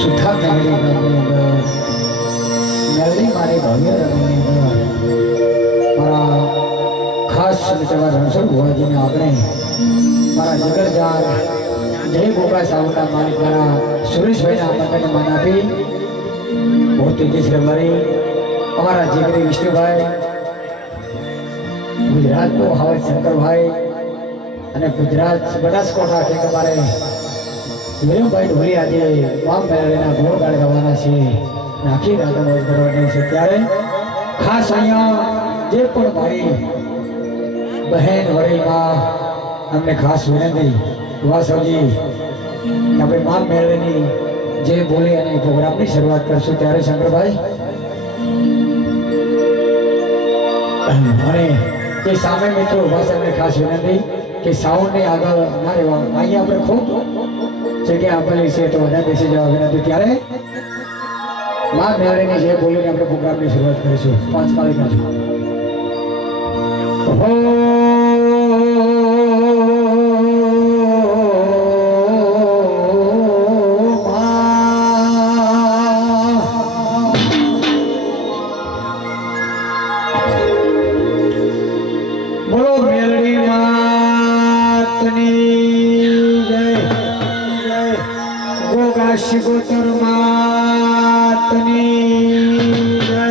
સુથા મેળવી ગામની અંદર મેળવી મારી ભવ્ય રંગની અંદર મારા ખાસ મિત્રવા રણછોડ ભુવાજીને આપણે મારા જગરજાર જય ગોગા સાવકા માલિક મારા સુરેશભાઈના આપણને માન આપી બહુ તેજસ્વી અમારી અમારા જીગરી વિષ્ણુભાઈ ગુજરાતનો હવે શંકરભાઈ અને ગુજરાત બનાસકાંઠા છે અમારે વિરમભાઈ ઢોલી આજે વામ મેળવીના ગોળ ગાળ ગાવાના છે નાખી રાધા મોજ કરવાની છે ત્યારે ખાસ અહીંયા જે પણ ભાઈ બહેન વડીલમાં અમને ખાસ વિનંતી વાસવજી આપણે વામ મેળવીની જે બોલી અને પ્રોગ્રામની શરૂઆત કરશું ત્યારે શંકરભાઈ અને જે સામે મિત્રો બસ અમને ખાસ વિનંતી કે સાઉન્ડની આગળ ના રહેવા અહીંયા આપણે ખૂબ જગ્યા આપેલી છે તો વધારે બેસી જવા વિનંતી ત્યારે માં મેળવીની જે બોલીને આપણે પ્રોગ્રામની શરૂઆત કરીશું 5 તારીખના બોલો મેલડી માતની જય જય ગોગા શિગોતર માતની જય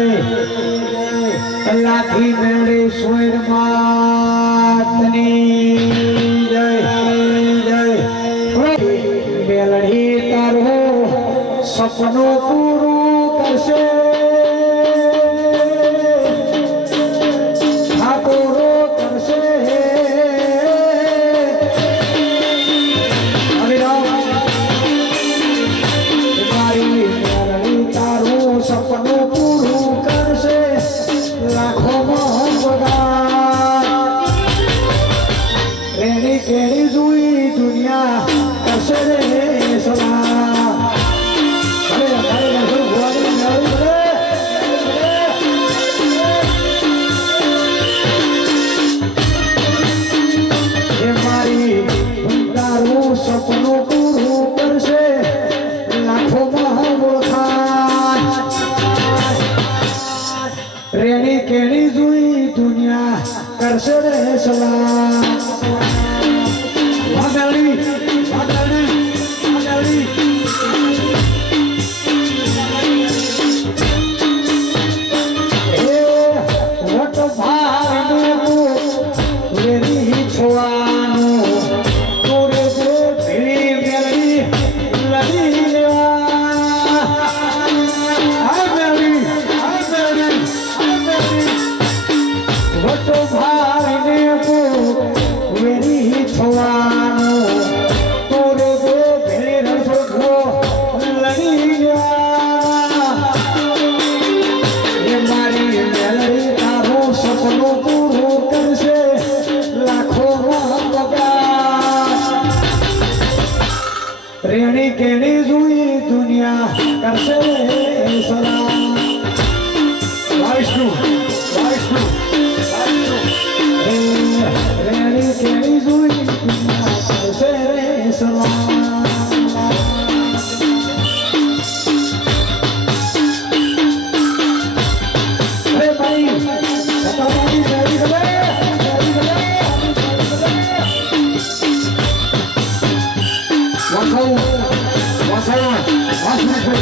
લાખી મેળડી સ્વર માતની જય જય મેલડી તારો સપનો પૂરું કરશે રેણી કેણી જોઈ દુનિયા કરશે રે સલામ વાદળી વાદળી વાદળી એ વટ ભારનું રેણી છોવાનું તોરે તો ભીડી મેલડી લડી લેવા આ મેલડી વટો ભાઈને વેરી છવાનું તોરે ગો ભેળે રણછોડો લડી ગયા એ મારી મેલડી તારું સપનું પૂરું કરશે લાખોમાં પગાર રેણી કેણી જોઈ દુનિયા કરશે સલામ વાઈષ્ણુ વાઈષ્ણુ રેણી કેણી જોઈ દુનિયા કરશે રે સલામ અરે ભાઈ સતાવાળી રેડી ગલે વાસાઉ વાસાઉ વાસુરે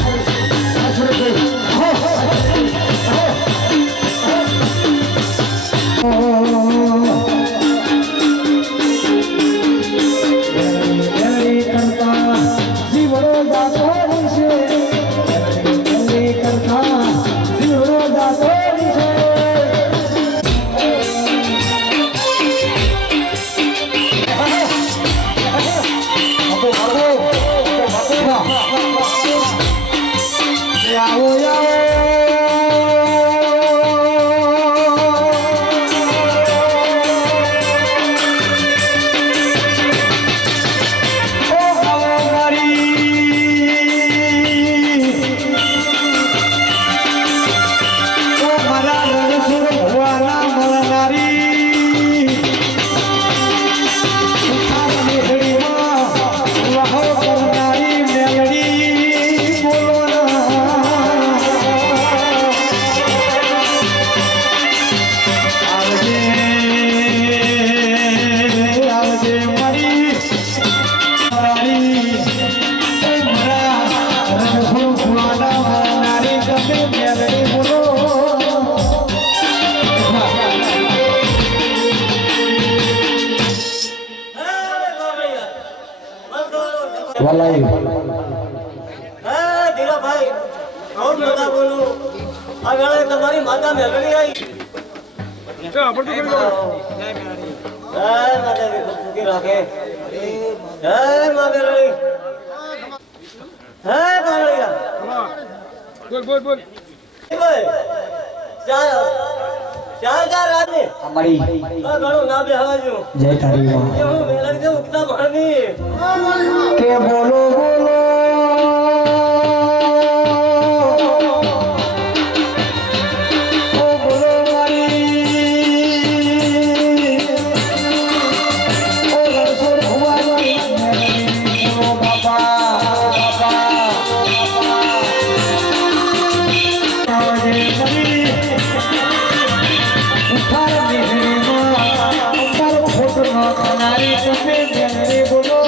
આવો તમે મેલડી બોલો વાલાઈ હે ધીરાભાઈ હું નતા બોલું આ વેળાએ તમારી માતા મેલડી આવી તો આપણે તો કરી હે માતાજી સુખી રાખે હે મા મેલડી હે કાળિયા બોલ બોલ ચાર રાતે અમારી આ ઘણું ના બેહવાજો જય તારી માં એ હું મેલડી કે ઉગતા ભણની કે બોલો બોલો ઓ બોલો મારી ઓ રસોડ ભુવાની મેલડી બોલો બાપા આવજે મરી ઉઠાર મેલડીમાં ઉપર ખોટ ન ખાનારી તમે મેલડી બોલો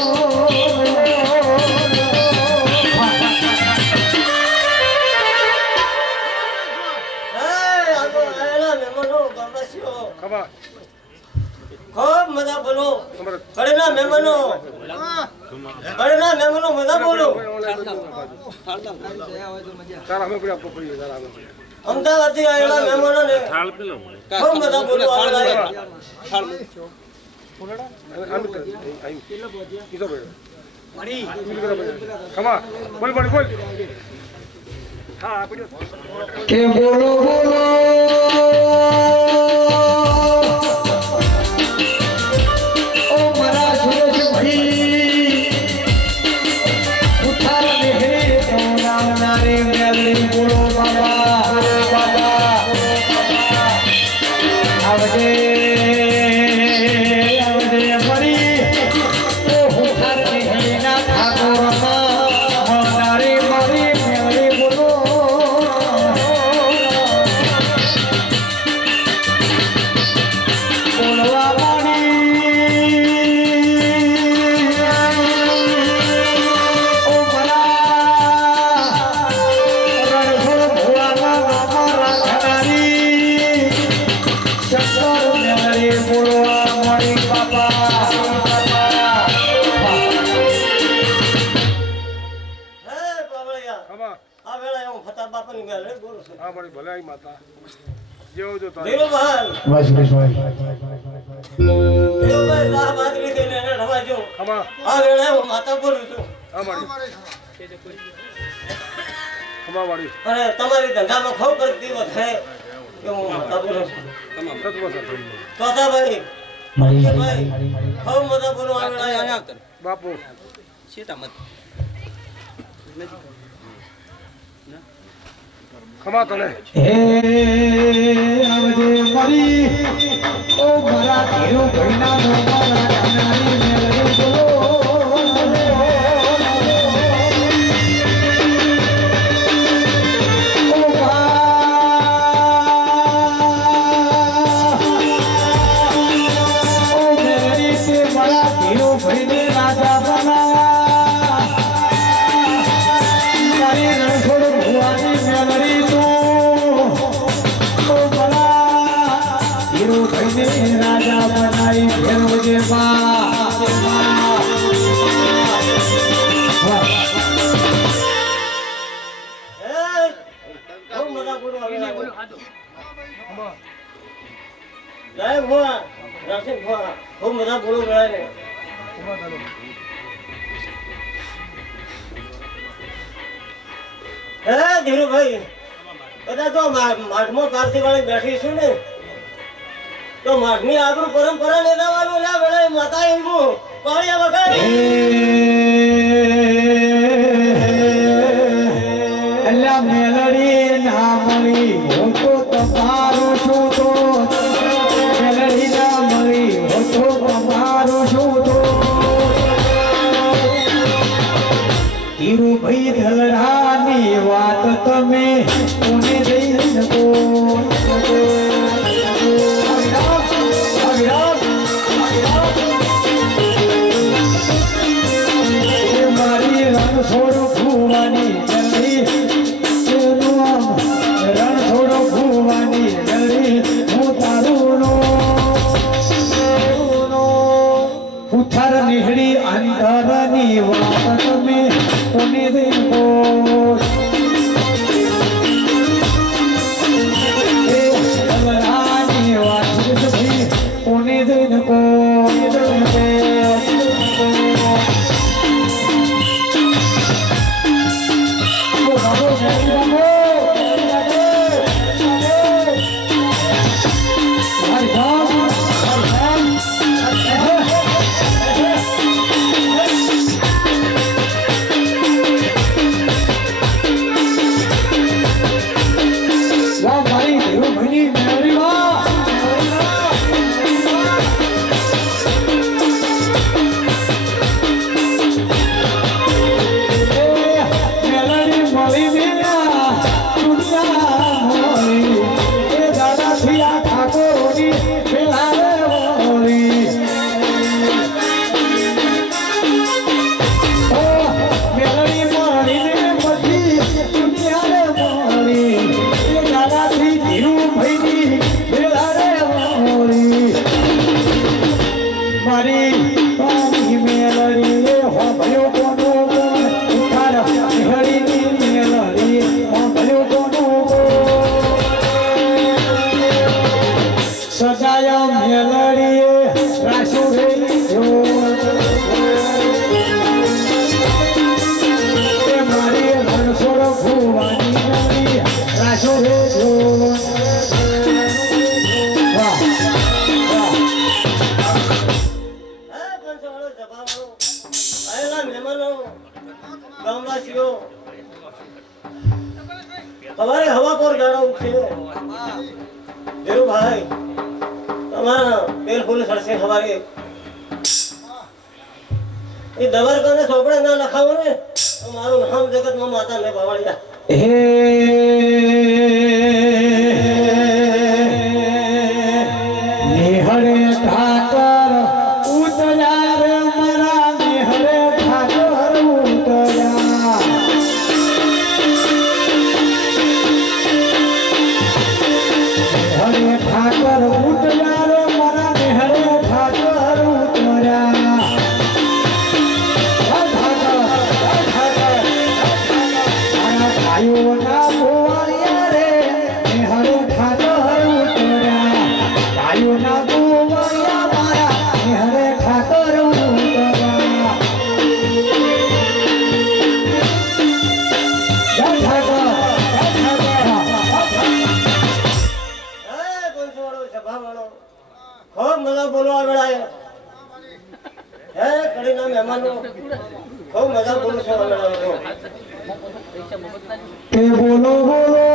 ખબર ખૂબ મજા બોલો કરેલા મહેમાનો મજા બોલો તારા અમે પડ્યા પકડીએ તારા અમે અમદાવાદથી આવેલા મહેમાનો ને ખૂબ મજા બોલો આવેલા કે બોલો બોલો ઓ મારા સુરેશભાઈ ઉઠાર મેહરે તો નામનારે મેલડી બોલો બાબા આવજે મરી ઓ ઉઠાર મેહરે ના ઠાકોરમાં નારે મારી મેલડી બોલો બોલવા ઓ મારા રણછોડ ભુવાના નામા રાખનારી શંકર મેલડી બોલવા મળી બાપા હે બાવળિયા ખબર આ વેળાએ હું ફતા બાપાની મેલડી બોલું છું હા મારી ભલાઈ માતા જેવો જો તારે ધીરુભાઈ બસ ધીરુભાઈ સાહ બાજરી થઈને એને ઢવાજો ખબર આ વેળાએ હું માતા બોલું છું હા મારી ખબર વાળી અને તમારી ધંધામાં ખૂબ કરતી વધે કે હું માતા બોલું છું સતમાં સત ચોથા ભાઈ ભાઈ ખૂબ મજા બોલું આ વેળાએ બાપુ ખમા તને હે આવજે મરી ઓ મારા ધીરો ભાઈના નો મારા ધનારી મેલડી બોલો ઓ ઓ મેલડી તે મારા ધીરો ભાઈને રાજા બનાવા મારી રણછોડ ભુવાની મેલડી રાજા બનાવી ફેરવજે ખૂબ મજા બોલું આ વેળાએ જય ભુવા રાશિદ ભુવા ખૂબ મજા બોલું વેળાએ હે ધીરુભાઈ બધા તો માઠમાં પારસી વાળી બેઠી છું ને તો માઠની આબરૂ પરંપરા લેવાનું ના વેળાએ માતા એવું પાળ્યા વગર અલ્લા મેલડી ના મળી હું તો તમારું છું તો મેલડી ના મળી હું તો તમારું છું તો ધીરુભાઈ ધલરાની વાત તમે કોને દઈ શકો મારી રણછોડ ભુવાની જલ્દી हमारे हवा पर जाना उठे देव भाई हमारा तेल फूल सड़से हमारे ये दवर करने सोपड़े ना लखाओ ने हमारो नाम जगत में माता ने बावड़िया निहरे ठाकर उतरा रे मरा निहरे ठाकर उतरा निहरे ठाकर उतरा रे मरा निहरे ठाकर उतरा आयो ना बोलिया रे निहरे ठाकर उतरा आयो ना बोलिया मारा निहरे ठाकर उतरा जय ठाकर બંસવાળો સભાવાળો ખૂબ મજા બોલવા વેળાએ હે કડીના મહેમાનો ખૂબ મજા બોલું છું વેળાએ કે બોલો બોલો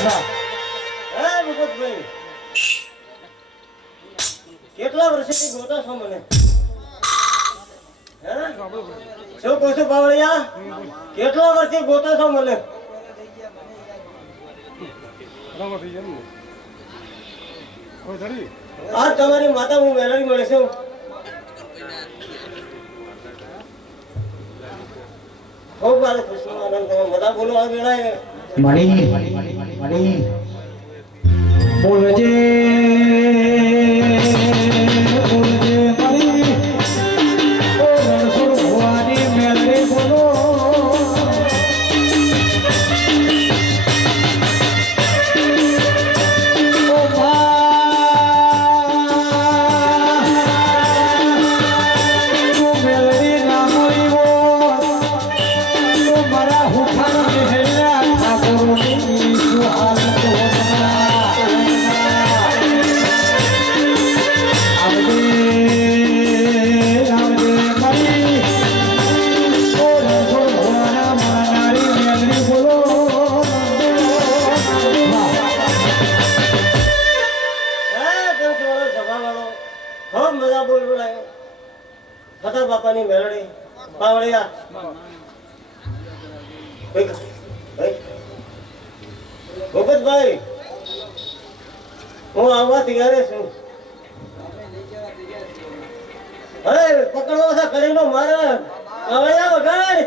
હે ભગતભાઈ કેટલા વર્ષથી ગોતા છો મને હે શું કહો છો બાવળિયા કેટલા વર્ષથી ગોતા છો મને બરાબર થઈ જાય ને કોઈ ધરી આજ તમારી માતા હું મેળવી મળે છું ખૂબ મારે ખુશી આનંદ બધા બોલો આ વેળાએ મણી બોલજે બોલજે મણી ઓ રણછોડ ભવાની મેલડી બોલો ઓ તું મેલડી ના મળી હો તો મારા હુઠાણ મહેલા ઠાકોરની સુહાલ બાપાની મેળડી બાવળિયા ભૂપતભાઈ હું આવવા તૈયાર છું હવે પકડવો છે કડીનો મારે કવળિયા વગર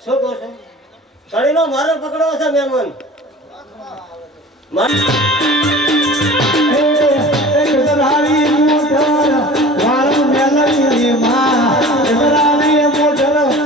શું કહો છો? કડીનો મારો પકડવો છે મહેમાન ગજરારી મોઢોર વાળા મેલડી માં ગજરારી મોઢોર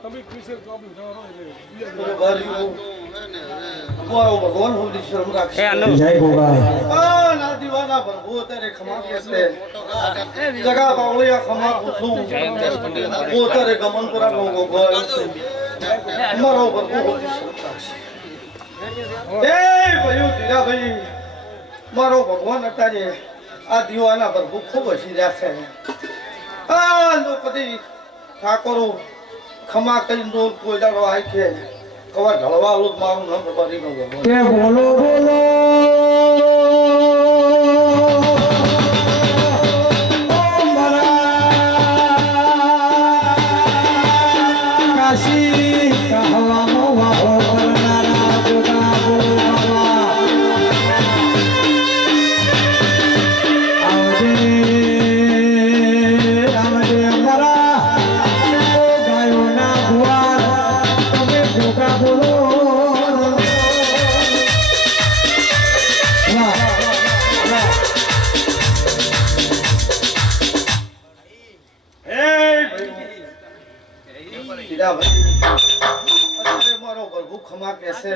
તમે પીસે કાબુ જાણો ભગવાન હોલી શરમ રાખશે જય ગોગાય આ ના દીવાના પ્રભુ તારે ખમા કેસે જગા બાવળિયા ખમા પૂછું ઓ તારે ગમન કરા ગો ગોય મારો પ્રભુ હોલી શરમ રાખશે એ ભયો દીરા ભાઈ મારો ભગવાન અત્યારે આ દીવાના પ્રભુ ખૂબ હસી રહ્યા છે આ લોપતિ ઠાકોરો ખમા કરીને દૂર કોઈ દાડો આય છે કવા ઢળવાળું મારું નામ બરી નો ભગવાન કે બોલો બોલો કાશી કહવાનો વાહો કરનારા ગોગા ગોગા આવજે મારા ગાયોના ગુવાર તમે ગોગા બોલો મારો પ્રભુ ખમા કેસે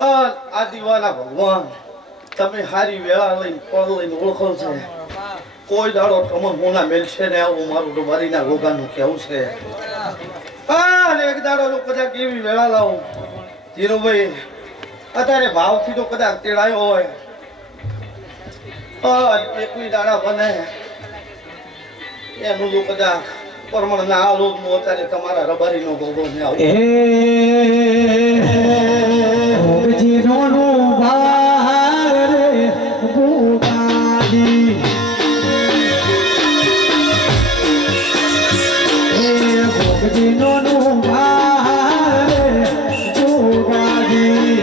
આ દીવાના ભગવાન તમે હારી વેળા લઈને પળ લઈને ઓળખો છે કોઈ દાડો તમને મોના મેલશે ને આવું મારું ડુબારીના રોગાનું કેવું છે અને એક દાડો જો કદાચ એવી વેળા લાવું ધીરુભાઈ અત્યારે ભાવથી તો કદાચ તેડાયો હોય એકવી દાડા બને એનું જો કદાચ પરમણ ના આલો અત્યારે તમારા રબારીનો ગોગો ને આવું ભોગજી નો ભાર રે ગોગાજી ભોગજીનો નું ભારે જોગાજી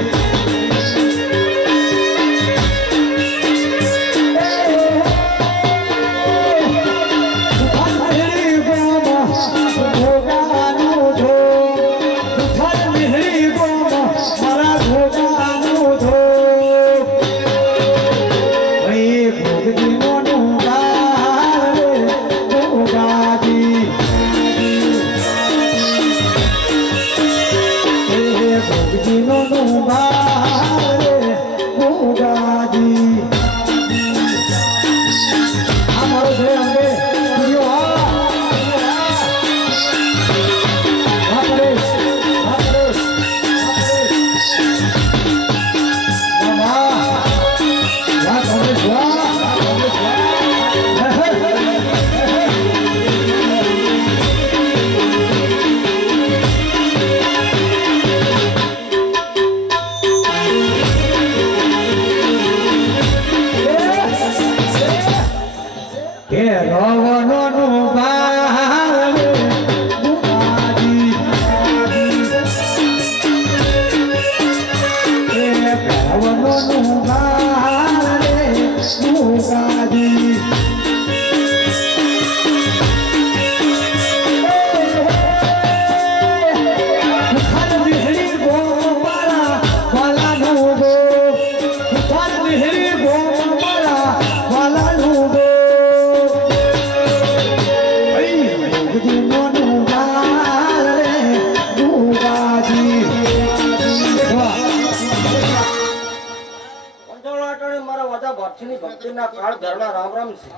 ભક્તિના કાળ ધરણા રામ રામ છે.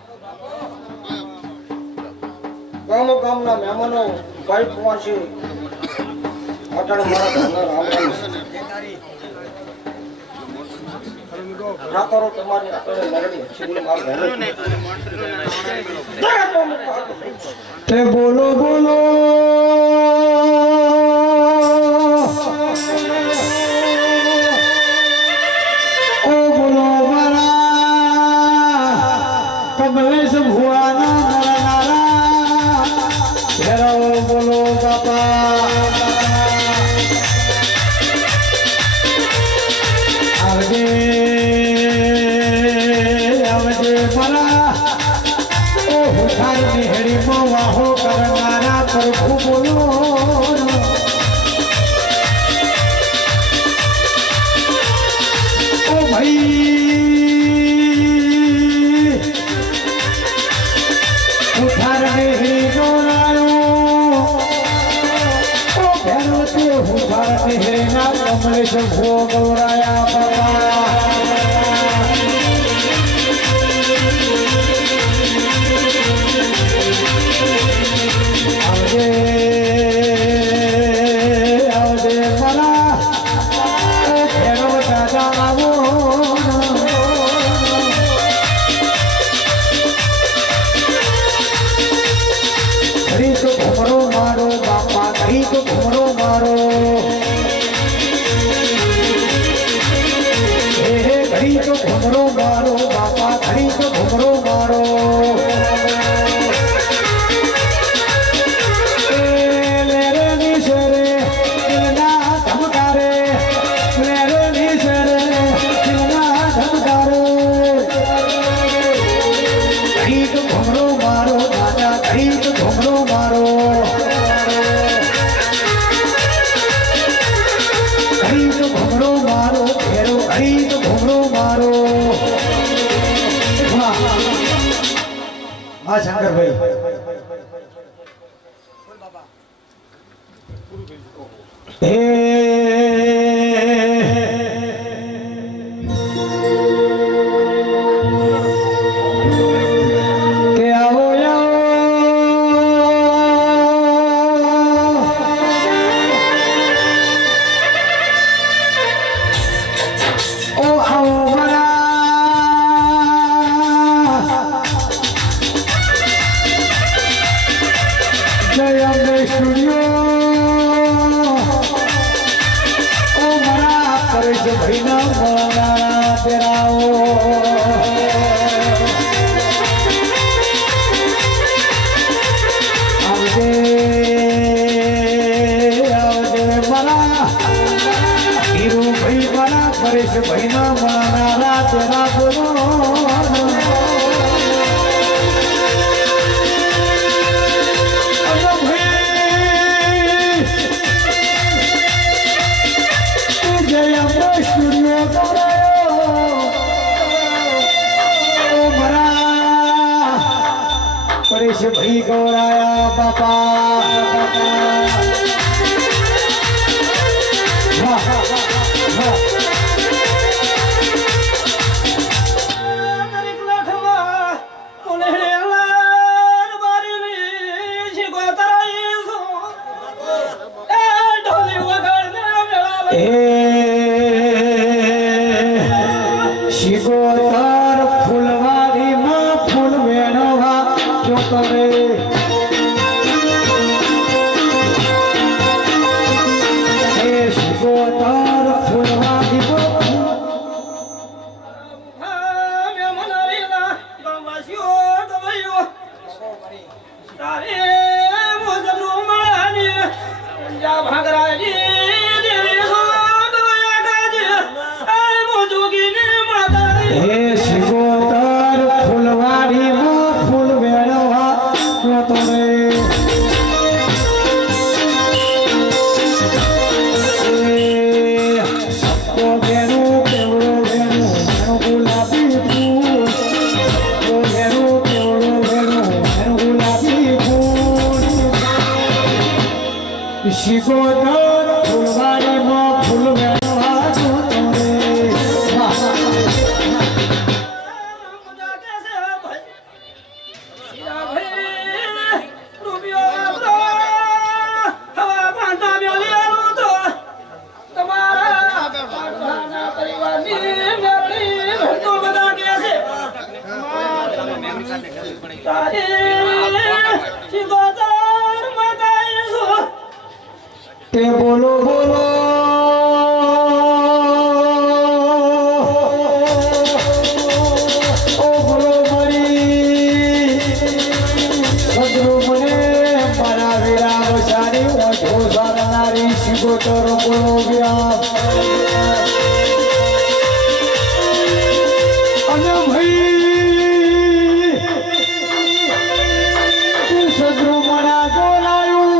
ગામો ગામના મહેમાનો ભાઈ પહોંચે અટાણે મારા ઘરના રામ રામ છે. ઠાકોરો તમારી અટાણે નરણી છીની માર ઘરે બોલો બોલો ગૌરાયા આવજે મારા ભેરવ દાદા આવો ઘડી તો ઘુમરો મારો બાપા ઘડી તો ઘુમરો મારો ઘડી તો ઘુમરો મારો બાપા ઘડી તો ઘુમરો મારો હા શંકરભાઈ કે આવો કમલેશ ભાઈ ગૌરાયા બાપા હા, હા, હા. દરેક લાખમાં ઉલેલા બારીની શિકોતરાઈ છો. એ ઢોલી વગાડને મેળાવે. શિગોતર ફૂલવાડીમાં ફૂલ વેણવા જોતો રે હે શિગોતર ફૂલવાડીમાં હે શિગોતર ફૂલવાડીમાં ફૂલ વેણવા જોતો રે સબકો વેણું કેવડો વેણું વેણું ગુલાબી ફૂલ સબકો વેણું કેવડો વેણું વેણું ગુલાબી ફૂલ શિગોતર ફૂલવાડીમાં ફૂલ વેણવા જોતો રે વાહ. તે બોલો બોલો ઓ બોલો મારી સદરુ મને મારા વીરા વસારી ઓઠો સારનારી શિગોતર બોલો વ્યા અને ભાઈ તું સદરુ મણા જોડાયું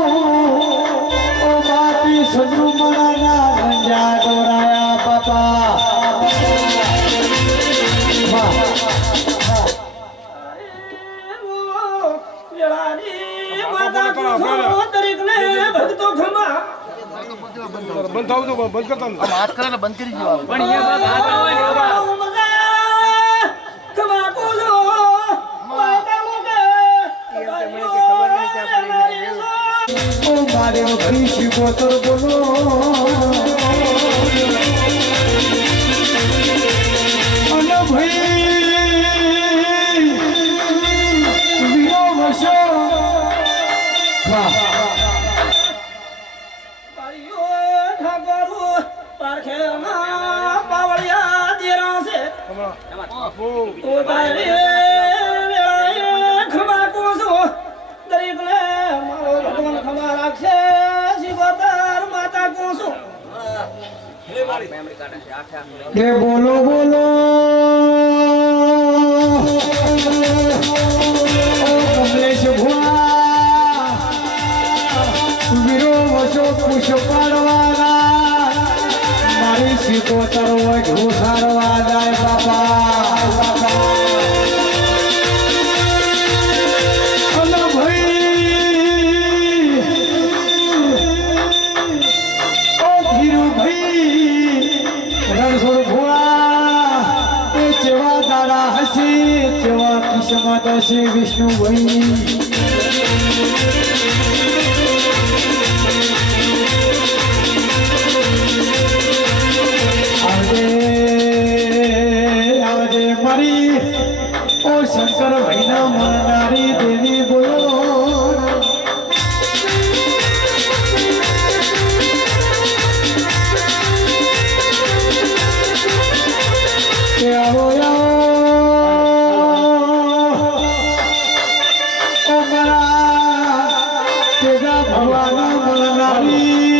ઓ બાકી સદરુ મણાના રંજા જોડાયા બાપા વાહ. બંધ થાવ તો બંધ કરતા નથી. હાથ કરે ને બંધ કરી દો ઓ મારે વખરી શિગોતર બોલો અને ભાઈ વીરો વસો વાહ. કે બોલો બોલો ઓ કમલેશ ભુવા વીરો વસો પૂછ પાડવાના મારી શિકોતર વધુ સારવા જાય બાપા અને ભાઈ ઓ ધીરુભાઈ રણછોડ ભુવા એ ચેવા દાડા હશે ચેવા કિસ્મત હશે વિષ્ણુભાઈ આવજે આવજે મારી ઓ શંકર ભાઈના મળનારી દેવી બોલો કે આવો ઓ મારા તેજા ભગવાન મળનારી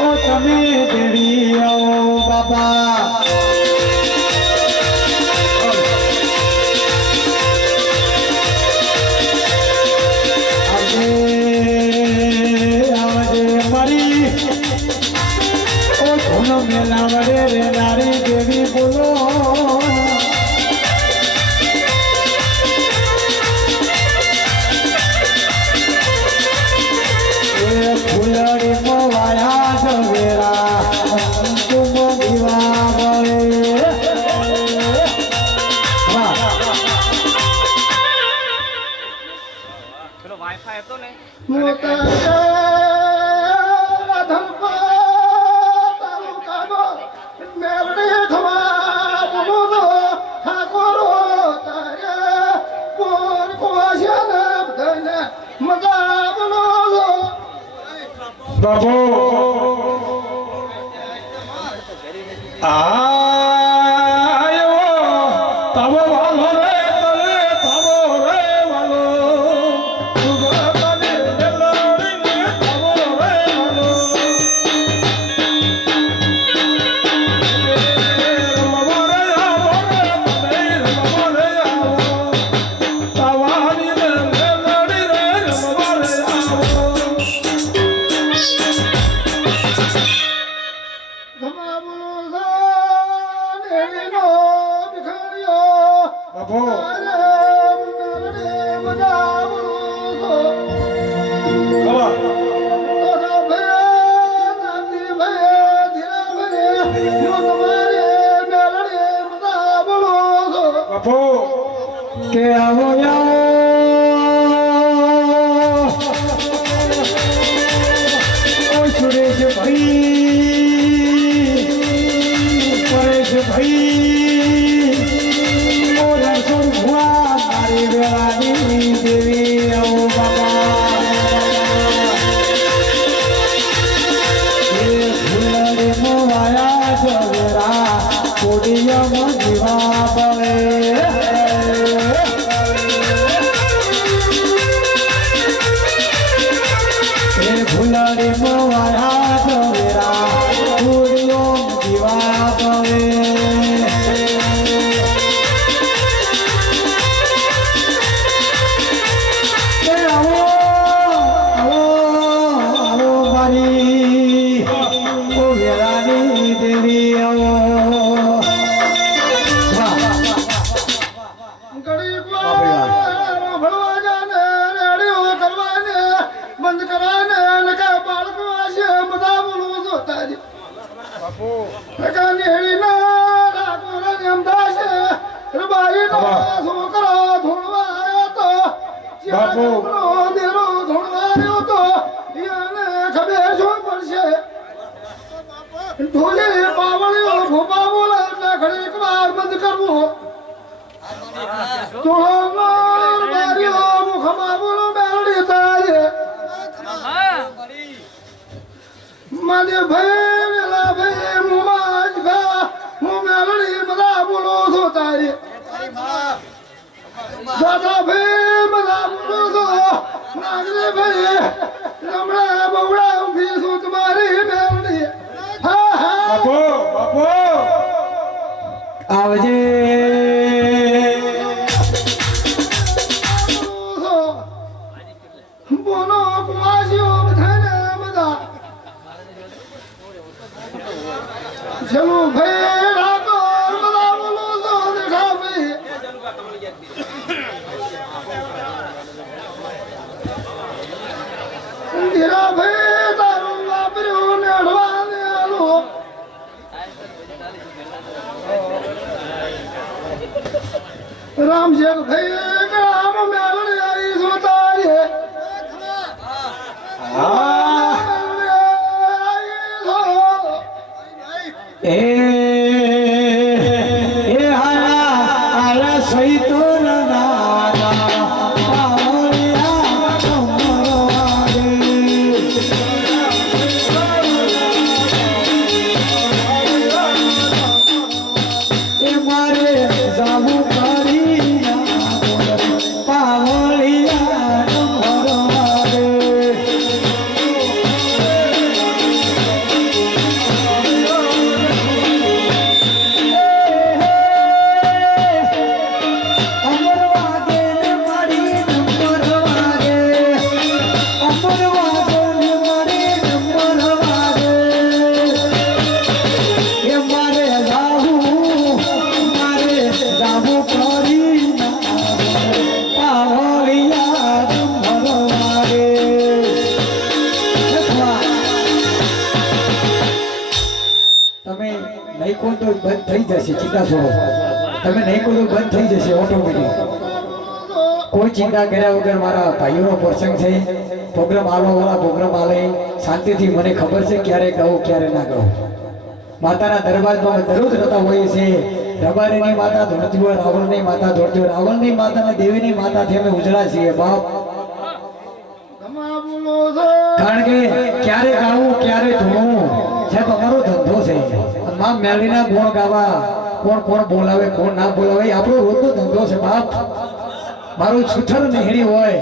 ઓ તમે દેવી આવો બાબા મોટા રાધનપુર તાલુકાનો મેલડી ખવા બોલો તો ઠાકોરો તારે કોણ કોશને બધાને મજા બોલો બાપુ આયો તવો વાલો રે તલે તવો રે વાલો સુગતને જલાડીને તવો રે વાલો રમવારે આવો રે તને રમવારે આવો તવાની ને જલાડી રે રમવારે આવો ધમા બોલો નેનો બિખડ્યો બાપુ બાપુ કે આવો ઓ સુરેશ ભાઈ પરેશ ભાઈ ઓ રસોડ ભુવા મારી વેળાની દેવી આવો બાબા એ ફૂલરે મોવાયા જવેરા કોડિયમ જીવા બળે ભૂલરે મોવાયા જવેરા કોડિયમ જીવા બળે મારી ઓ વેળાની દેવી આવો બંધ કરાને લગા બાળકો આશે બધા બોલવું તો તારી બાપુ લગા નેડી ના ઠાકોર અમદાશે રબાઈ નો છોકરો ધોળવા આવ્યો તો બાપુ. દેરો ધોળવા આવ્યો તો એને ખબર શું પડશે ઢોલે પાવળીઓ ભોપા બોલે એટલે ઘડીક વાર બંધ કરવું તોહમાર માર્યો મુખમાં બોલો મેલડી તારે માને ભાઈ વેલા ભાઈ મુમાજ ભા મુ મેલડી બધા બોલો છો તારે દાદા ભાઈ બધા બોલો છો નાગરે ભાઈ રમણા બવડા ઊભી છું તમારી મેલડી હા હા બાપુ બાપુ આવજે બોલો કુવાસીઓ બધાને મજા ચલો ભાઈ રાખો બધા બોલો છો દેખા ભાઈ દેખા ભાઈ તારું વાપર્યું ને અડવાને આલો રામશેખ ભાઈ ગ્રામ મેલડી આવી જોતારીએ એ હારા સહી તો મારે જાવું કરી પાવળિયા નહીં કહો તો બંધ થઈ જશે, ચિંતા છોડો. તમે નહીં કહો તો બંધ થઈ જશે ઓટોમેટિક. કોઈ ચિંતા કર્યા વગર મારા ભાઈઓનો પ્રસંગ છે પ્રોગ્રામ આલવાવાળા પ્રોગ્રામ આલે શાંતિથી મને ખબર છે ક્યારે કહું ક્યારે ના કહું માતાના દરબારમાં અમે દરરોજ રહેતા હોઈએ છીએ રબારીની માતા ધોળતી હોય રાવણની માતા ધોળતી હોય રાવણની માતા અને દેવીની માતાથી અમે ઉજળા છીએ બાપ ખમા બોલો છો કારણ કે ક્યારે ગાવું ક્યારે ધૂણવું સાહેબ અમારો ધંધો છે મા મેળવીના ગુણ ગાવા કોણ કોણ બોલાવે કોણ ના બોલાવે એ આપણો રોજનો ધંધો છે બાપ મારું સુથર નેહડી હોય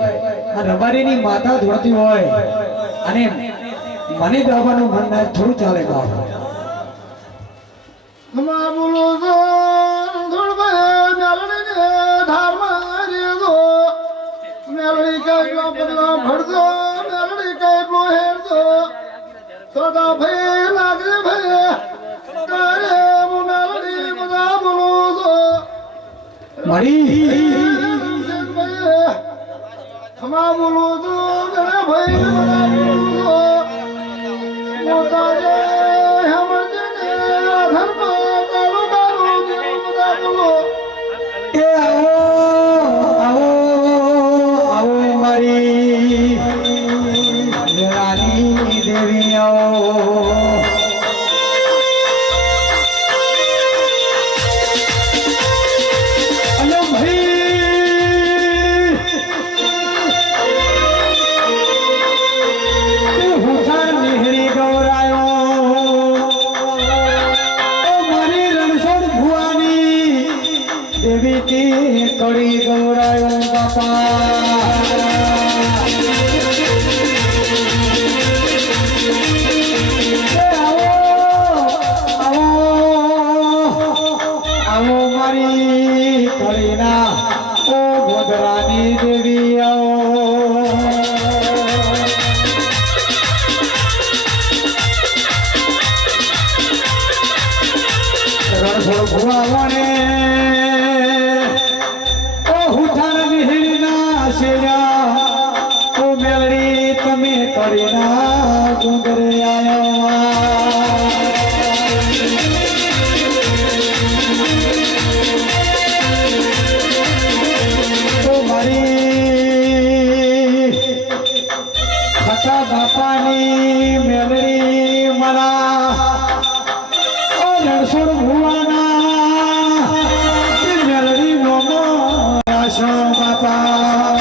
આ રબારીની માતા ધોળતી હોય અને મને ગાવાનું મન ના થોડું ચાલે બાપ ખમા બોલો છો ધોળભાઈ મેલડીને ધારમાં રેજો મેલડી કઈલો બદલો ભરજો મેલડી કઈલો હેરજો સદા ભાઈ લાગે ભાઈ તારે હું મેલડી બધા બોલો છો મારી ખમા બોલો છો મેરે ભાઈ બધા બોલો છો મોટા જે હમજને ધર્મ કાલો કાલો બધા બોલો એ આવો આવો આવો મારી રાની દેવી આવો અલો ભાઈ એ હુથાર નિહરી ગૌરાયો ઓ મારી રણછોડ ભુવાની દેવી તી કડી ગૌરાયો બાપા એ આવો આવો આવો મારી કડીના ઓ ગોધરાની દેવી આવો રણછોડ ભુવાને ઓ હુથાર વિહીરના શેરા ઓ મેલડી તમે કડીના ગુંદરે આયો ઓ મારી ખટા બાપાની મેલડી મારા ઓ રણછોડ ભુવાના તે મેલડી નોમો આશો બાપા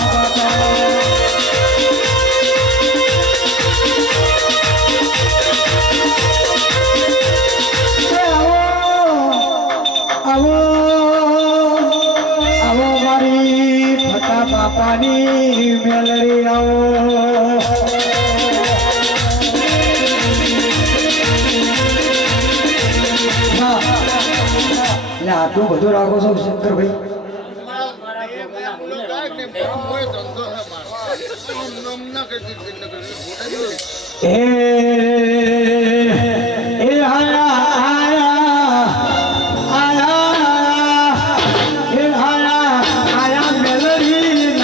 આવો આવો મારી ફટા બાપાની મેલડી આવો આટલું બધું રાખો છો શંકરભાઈ એ આયા મેલડી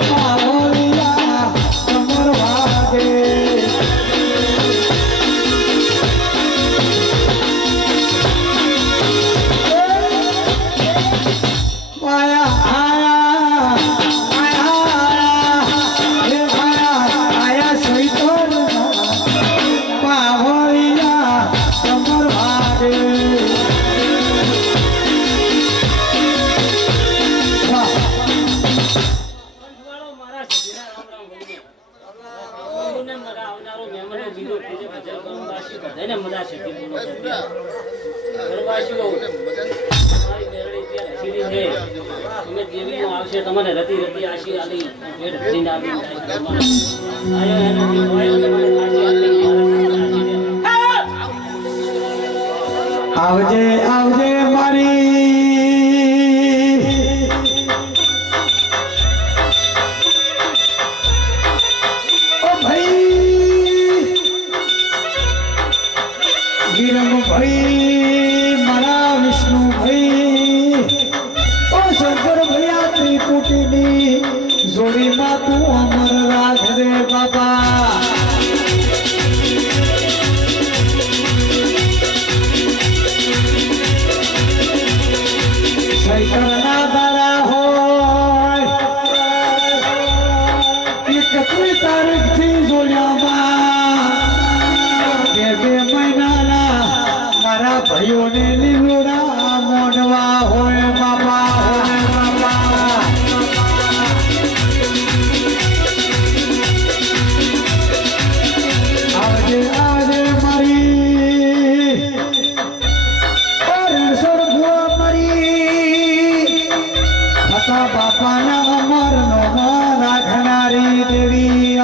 પાવરિયા કમર ભાગે તમારે રતી રતી આશી આલી ભેટ ભરીને આવી આયો એનો હોય તમારે આશી આલી આવજે આવજે મારી ચૈતરના દાડા હોય 31 તારીખથી જોડ્યામાં બે મહિનાના મારા ભાઈઓને લીલોડા મોડવા હોય બાપા હોય બાપા આજે આજે મારી રણછોડ ભુવા મારી હતા બાપાના અમરનો રાખનારી દેવી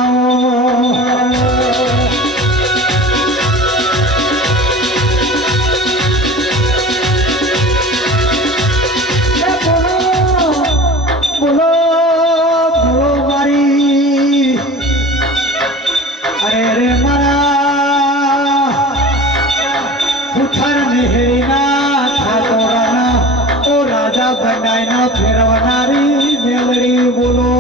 બોલો બોલો મારી અરે રે મારા ઉઠાર નિહેરીના ઠાકોરના ઓ રાજા બનાયના ફેરવનારી મેલડી બોલો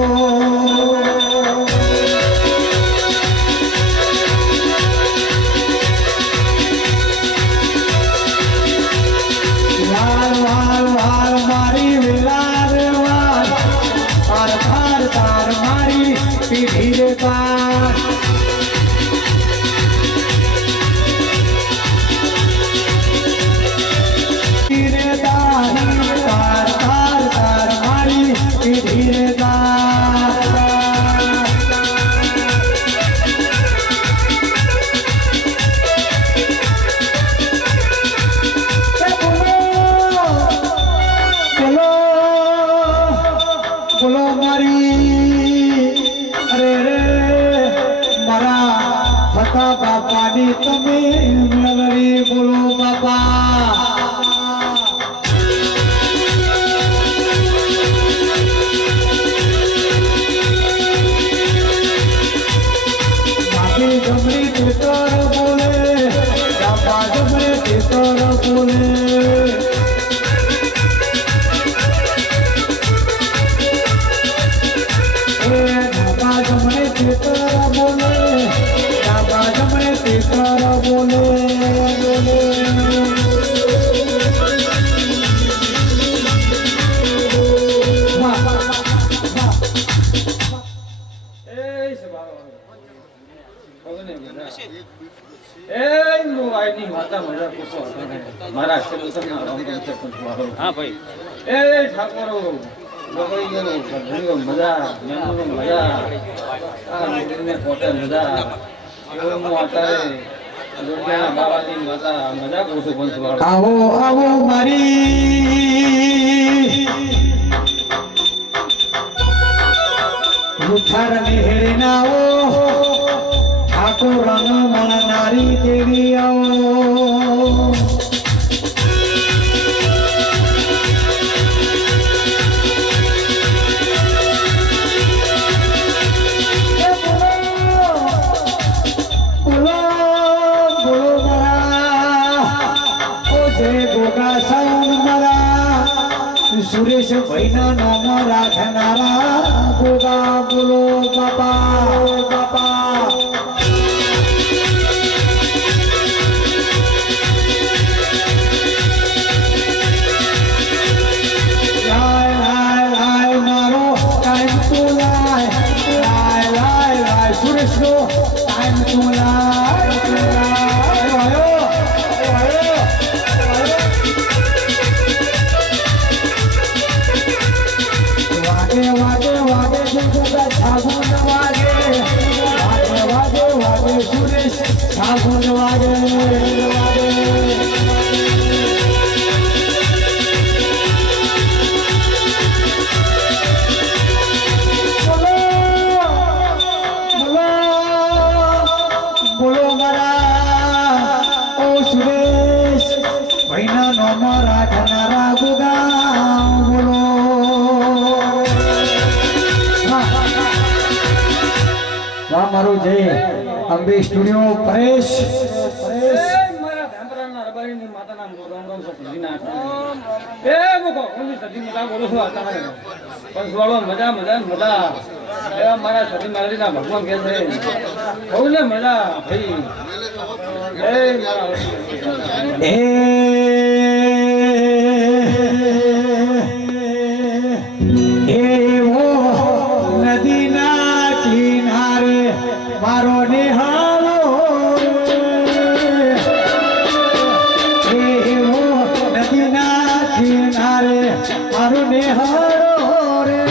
વાલ વાલ વાલ મારી વેલા રે વાલ તાર તાર તાર મારી પીઠી રે પાર ધીરે તાર તાર તાર તાર મારી ધીરે તાર બોલો બોલો મારી અરે રે મારા હતા બાપાની તમે મેલડી બોલો બાપા બાપી જમણી તીતર બોલે બાપા જમણી તીતર બોલે બાબા જમણે તીતર બોલે બાબા જમણે તીતર બોલે બોલે હા ભાઈ એ ઠાકોરો મજા મજા આ કોટે મજા એવું હું અત્યારે બાબાની મજા મજા કહું છું પંચવાળો આવો આવો મારી મુઠારની હેરી ના આવો ઠાકોરનો મણનારી દેવી આવો સુરેશ ભાઈના નામ રાખનારા ગોગા બોલો બાપા બાપા લાય લાય લાય મારો ટાઈમ તો લાય લાય લાય લાય સુરેશ નો ટાઈમ તો લાય લાય વાગે વાગે સુરેશ છાગુન વાગે વાગે વાગે વાગે સુરેશ છાગુન વાગે વાગે બોલો બોલો બોલો મારા ઓ સુરેશ ભાઈના નામ રાખનારા ગોગા બોલો વાહ મારું જય અંબે સ્ટુડિયો પરેશ મારા ભેંપરાના રબારીની માતાના રોમ રોમ સદીના એ બોકો ઓલી સદી મજા બોલો છો આતા પંચવાળો મજા મજા મજા એવા મારા સદી મારીના ભગવાન કહે છે બહુ ને મજા ભાઈ એ મારા મારું નિહાળો રે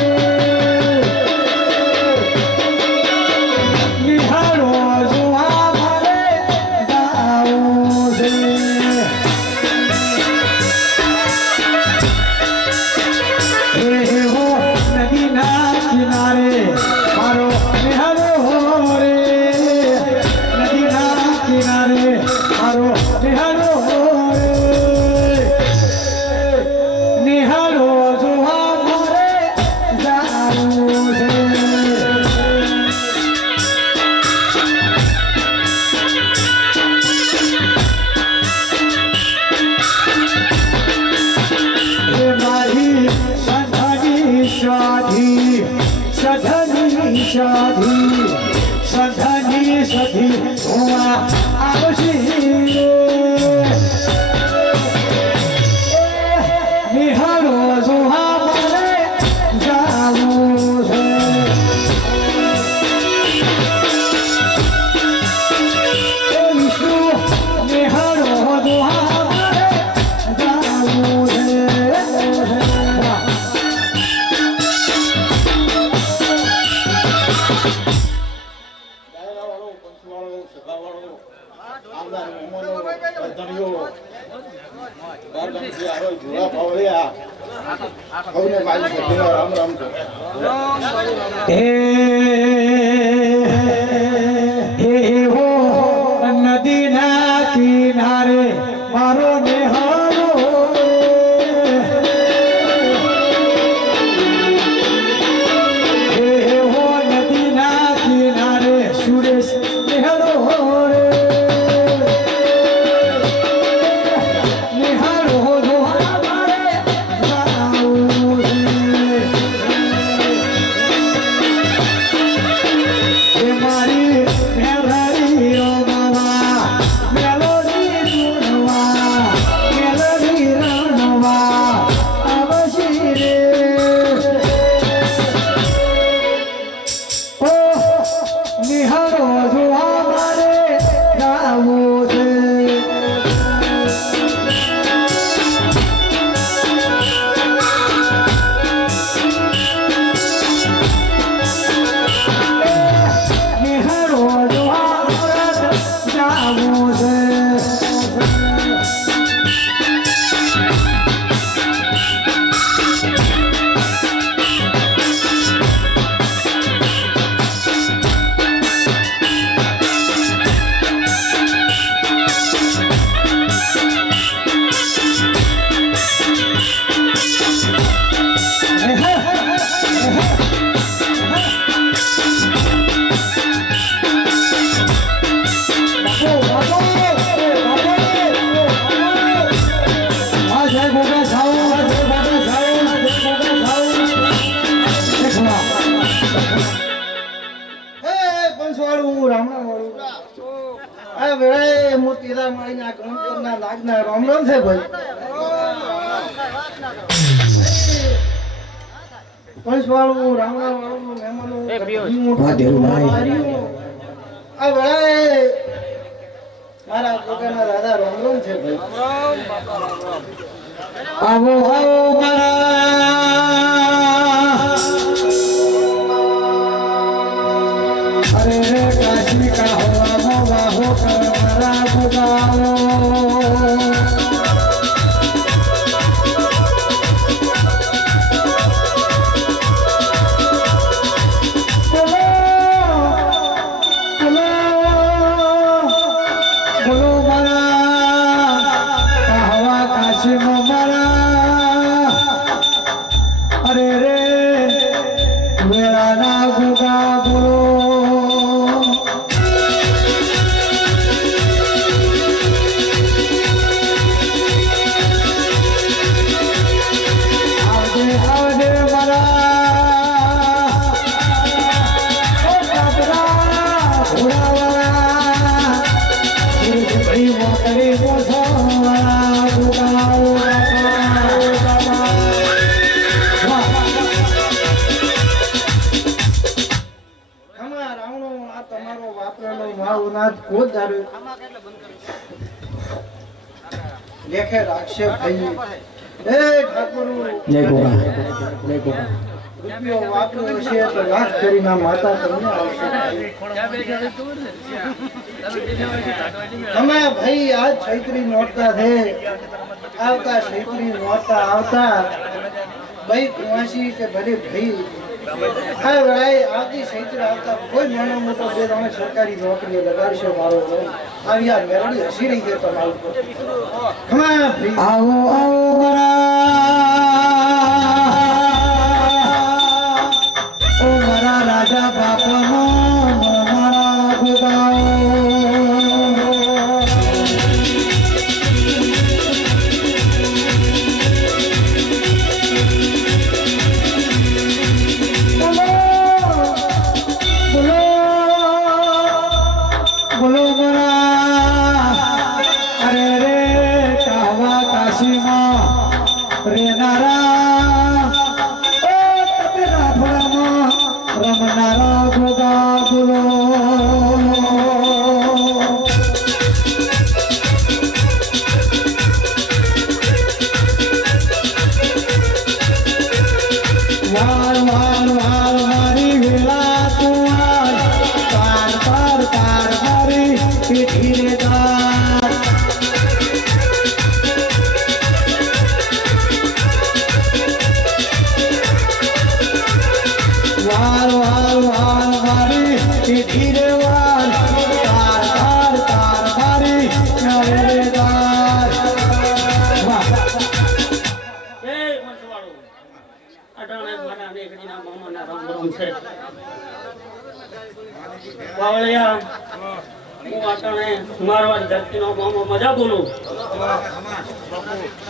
નિહાળો જોવા મારે જાવું છે એવો નદીના કિનારે મારો નિહાળો રે નદીના કિનારે મારો નિહાળો રે નિહાળો જોવા મારે જાવું છે એ મારી સંધની સાધી સધની સાધી સંધની સધી હોવા આવશી નિહાળો જોવા મારે જાવું છે એ વિષ્ણુ નિહાળો જોવા મારે જાવું છે ડાયરાવાળો, પંચવાળો, સભાવાળો, આમદાર મહેમાનો, પધારીઓ, બારગામથી આવ્યો ઝોલા પાવડિયા, સૌને મારી સભ્યના રામ રામ કહો. એવો નદીના કિનારે મારો નિહાળો એવો નદીના કિનારે સુરેશ નિહાળો રે નિહાળો જોવા મારે જાવું છે મારી મેલડી રમવા મેલોડી ધૂણવા મેલડી રમવા આવશી રે ઓ નિહાળો જોવા મારે જાવું છે નિહાળો જોવા મારે જાવું છે હે પંચવાળું, રામણાવાળું, આ વેળાએ મોતીરા માળીના કંકરના નાગના રામ રામ છે ભાઈ. પંચવાળું, રામણાવાળું, મહેમાનો, વાહ દેવુભાઈ. આ વેળાએ મારા પોતાના દાદા રામ રામ છે ભાઈ. આવો આવો મારા અરે રે કાશી કા હવા વાહો કર મારા બગાવો બોલો મારા હવા કાશી મારા અરે રે વેળાના ગુગા બોલો આવજે આવજે મારા ઓ કાબરા ઘોડાવાળા ભાઈ મોકરી મોસો વાળા ગુગાઓ ખમા રાવણો, આ તમારો વાપરેલો મારું નાથ ખોદ ધાર્યું. લેખે રાખશે ભાઈ એ ઠાકોર જય ગોગા જય ગોગા રૂપિયો વાપર્યો છે તો લાખ કરીને આ માતા તમને આવશે તમે ભાઈ આ છૈત્રી નોરતા છે આવતા છૈત્રી નોરતા આવતા ભાઈ કુવાસી કે ભલે ભાઈ આ વેળાએ આવતી છૈત્રી આવતા કોઈ નાનો મોટો બે તમે સરકારી નોકરીએ લગાડશો મારો આવી આ મેરડી હસી રહી છે તમારું ખમા ભાઈ આવો આવો મારા રાજા બાપનો મારા ગોગાઓ બોલો મારા અરે રે કાવા કાશીમાં રેનારા ઓ તમે રાફડામાં રમનારા ગોગા બોલો વાલ વાલ વાલ મારી વેલા તું પાર પાર પાર મારી પીઠીને દાર વાલ વાલ વાલ મારી પીઠીને વાલ પાર પાર પાર મારી નરે દાર વાહ એ વંશવાળો અટાણે મારા નેકડીના મામાના રામ રામ છે વાવળિયા હું અટાણે મારવાડ ધરતીનો મામો મજા બોલું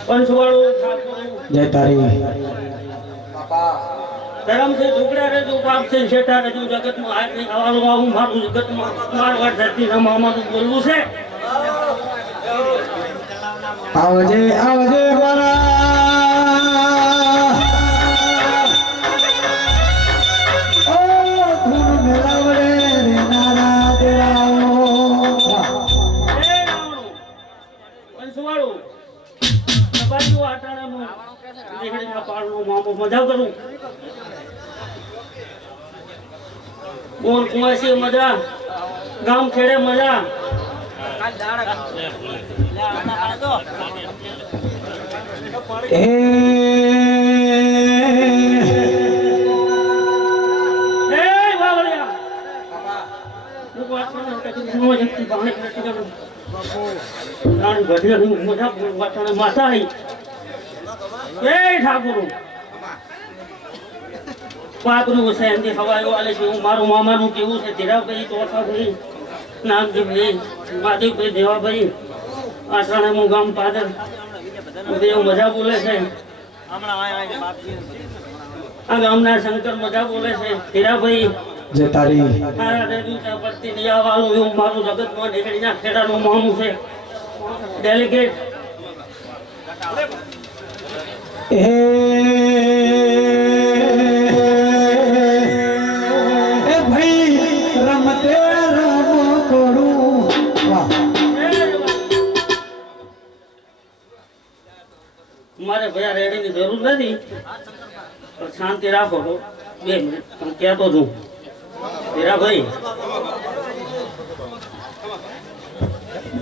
વંશવાળો ઠાકોર જય તારી ધરમ છે ઝુકડા રે જો પાપ છે શેઠા રે જો જગતમાં હાથ નહીં આવવાનું આવું મારું જગતમાં મારવાડ ધરતીના મામાનું બોલવું છે આવજે આવજે મારા ઓ ધૂન મેળાવડે રે નારા દેરાઓ એ રાવણું વંશવાળું બાજુ આટાણાનું નીકળીના પાડનો મામો મજા કરું બોલ કુંવાસી મજા ગામ ખેડે મજા એ એ બાવળિયા હું વાતનો કદી નો જતી બાણે કરતી કરું રાણી ભઢિયાની મજા વાતને માથા આવી એ ઠાકોર પાકરું છે એની હવાયો આલે છે હું મારું મામાનું કેવું છે ધીરાભાઈ તોફાભાઈ નાગજીભાઈ માધવભાઈ દેવાભાઈ આઠાણે હું ગામ પાદર દેવ મજા બોલે છે આ ગામના શંકર મજા બોલે છે ધીરાભાઈ જય તારી મારા રેડું ત્યાં પડતી નિયાવાળું એવું મારું જગતમાં નીકળીના ખેડાનું મામું છે ડેલિગેટ એ ભાઈ રમતે રમ કરું વાહ મારે ભયા રેડીની જરૂર નથી પણ શાંતિ રાખો તો 2 મિનિટ હું કહેતો છું હીરાભાઈ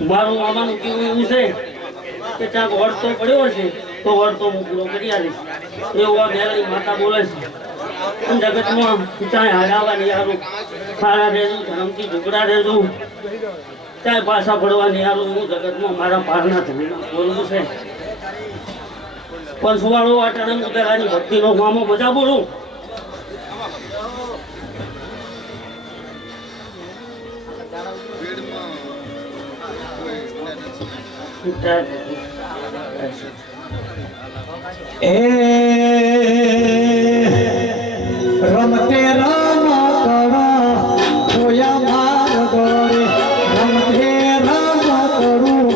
મારું મામાનું કેવું એવું છે કે ક્યાંક વળતો પડ્યો છે તો વળતો હું પૂરો કરી આવીશ એવું આ મેળવી માતા બોલે છે પણ જગતમાં ચાહે હારાવા નહીં હારું સારા રહેવું ધરમથી ઝુકડા રહેવું ચાહે પાછા પડવા નહીં હારું હું જગતમાં મારા પારના ધણીના બોલવું છે પણ સુવાળો આટાણે મુદરાની ભક્તિનો મામો મજા બોલું એ રમતે રમ કરા જોયા માર ગોરે રમતે રમ કરું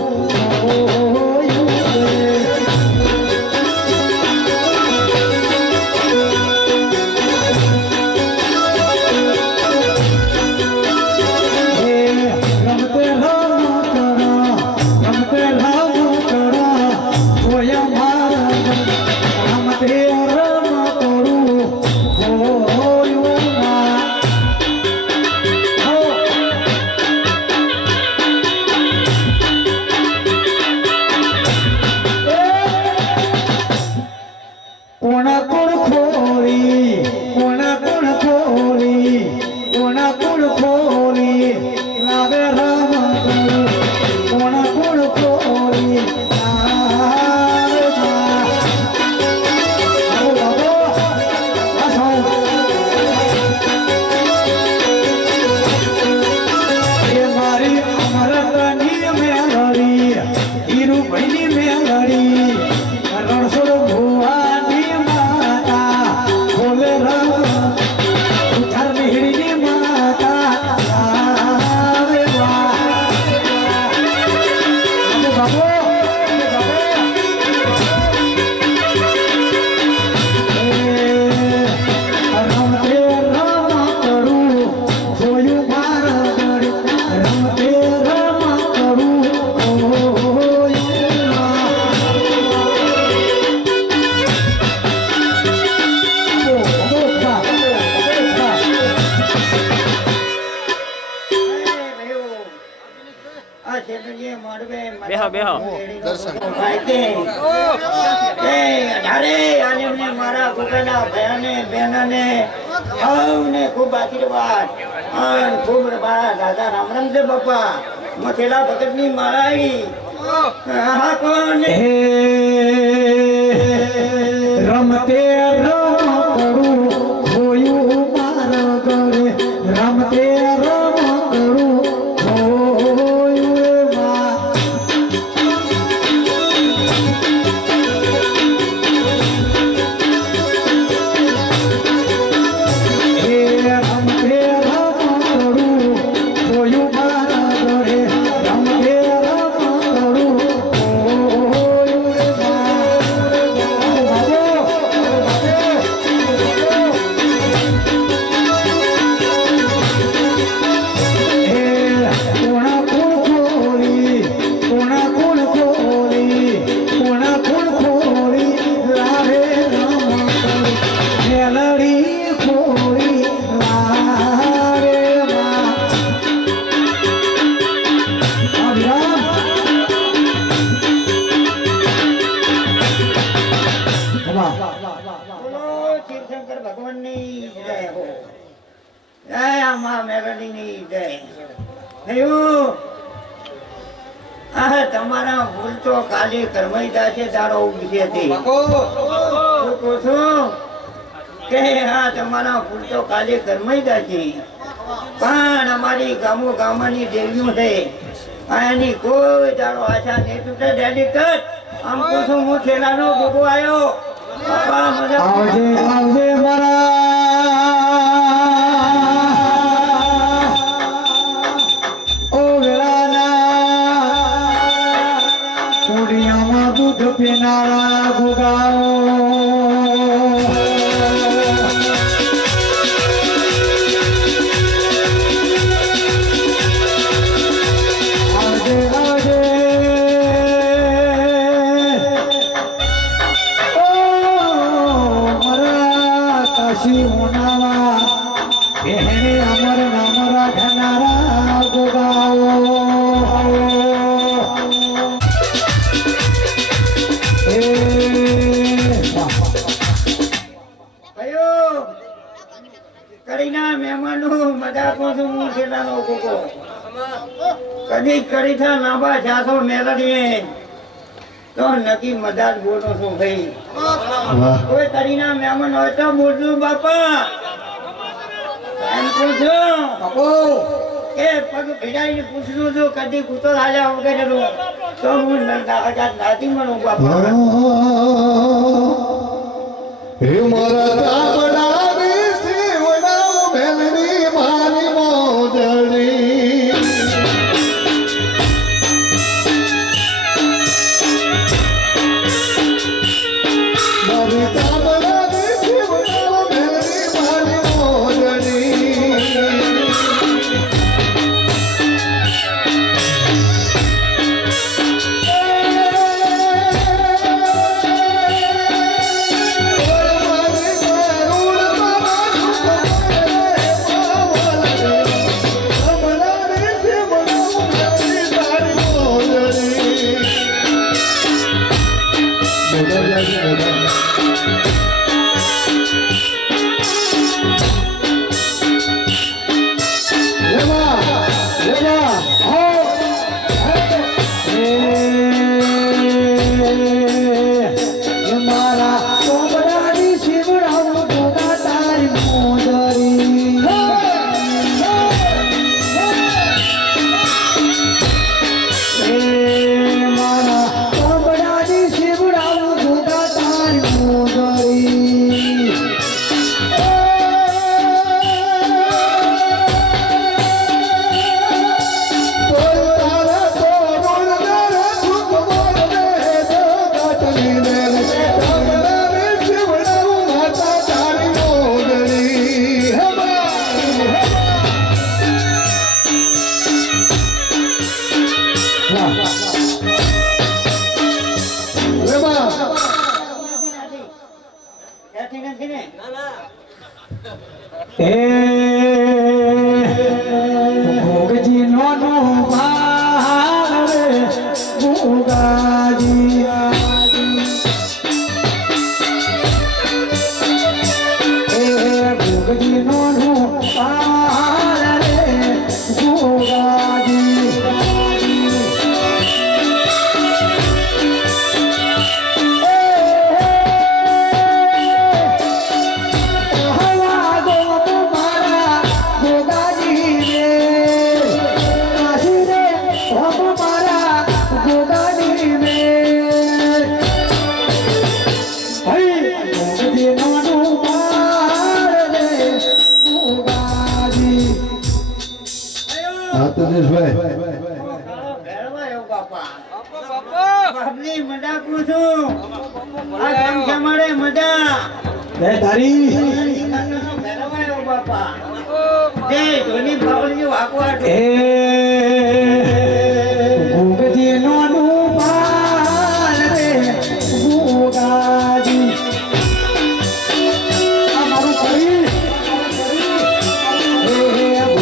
રમતે રમ કરા જોયા માર ખોલી કોણ ખોલી લાવે રામ કોણ ખોલી લાવે માં. આવો, આ સાઉન્ડ. એ મારી અમરતની મેલડી હીરુભાઈની મેલડી રણછોડ ભુવાની માતા બોલે રામ ઉઠાર મિહિરની માતા આવે વાહ. અને બાબો રમતે રમ કરું જોયું મારા ગળી રમતે રમ કરું મારા પોતાના ભયાને બેનાને સૌને ખૂબ આશીર્વાદ અને ખૂબ મારા દાદા રામ રામ છે બાપા મથેલા ભગતની માળાઈ હા કોણ હે રમતે રમ કરું જોયું મારા ગળે રમતે રમ કરું જોયું માં. હે રમતે રમ કરું જોયું મારા ગળે રમતે રમ કરું જોયું બોલો શિવશંકર ભગવાનની જય હો. જય આમાં મેલડીની જય. થયું આ તમારા ભૂલ તો ખાલી કરમાઈ જશે દાડો ઉગશે તે. શું કહું છું કે હા તમારા ભૂલ તો ખાલી કરમાઈ જશે પણ અમારી ગામો ગામની દેવીઓ છે એની કોઈ દાડો આશા નહીં તૂટે. ડેડિકેટ આમ કહું છું હું છેલ્લાનો ભોગો આવ્યો બાપા મજા આવજે આવજે મારા ઓ વેળાના કોડિયામાં દૂધ પીનારા ગોગાઓ આવજે આવજે કાશી હોનાવા એને અમર નામ રાખનારા ગોગાઓ કયો કડીના મહેમાનો મજા કો છું હું છેલ્લાનો ગોગો કદી કડી થા નાબા જાતો મેલડીએ તો નકી મજાજ બોલો છું ભાઈ. કોઈ કડીના મહેમાન હોય તો બોલજો બાપા. એમ પૂછું કે પગ ભીડાઈને પૂછલું છું કદી કૂતો હાલ્યા વગેરે તો હું નાતી મળું બાપા. હે મારા ચામડાની શિવડાવ મેલડી મારી મોજડી મારી ચામડાની શિવડાવ મેલડી મારી મોજડી મારી એ ભોગજી નો ભાર ભોગાજી એ ભોગજી નો ભાર ભોગાજી ભેળવાયો બાપા બાપની મજા પૂછું આ ગામ જમાડે મજા ભેળવાયો બાપા તે ધોની પાવલી વાકવાટ એ ભોગજી નો ભાર રે ભોગાજી આ મારું કરી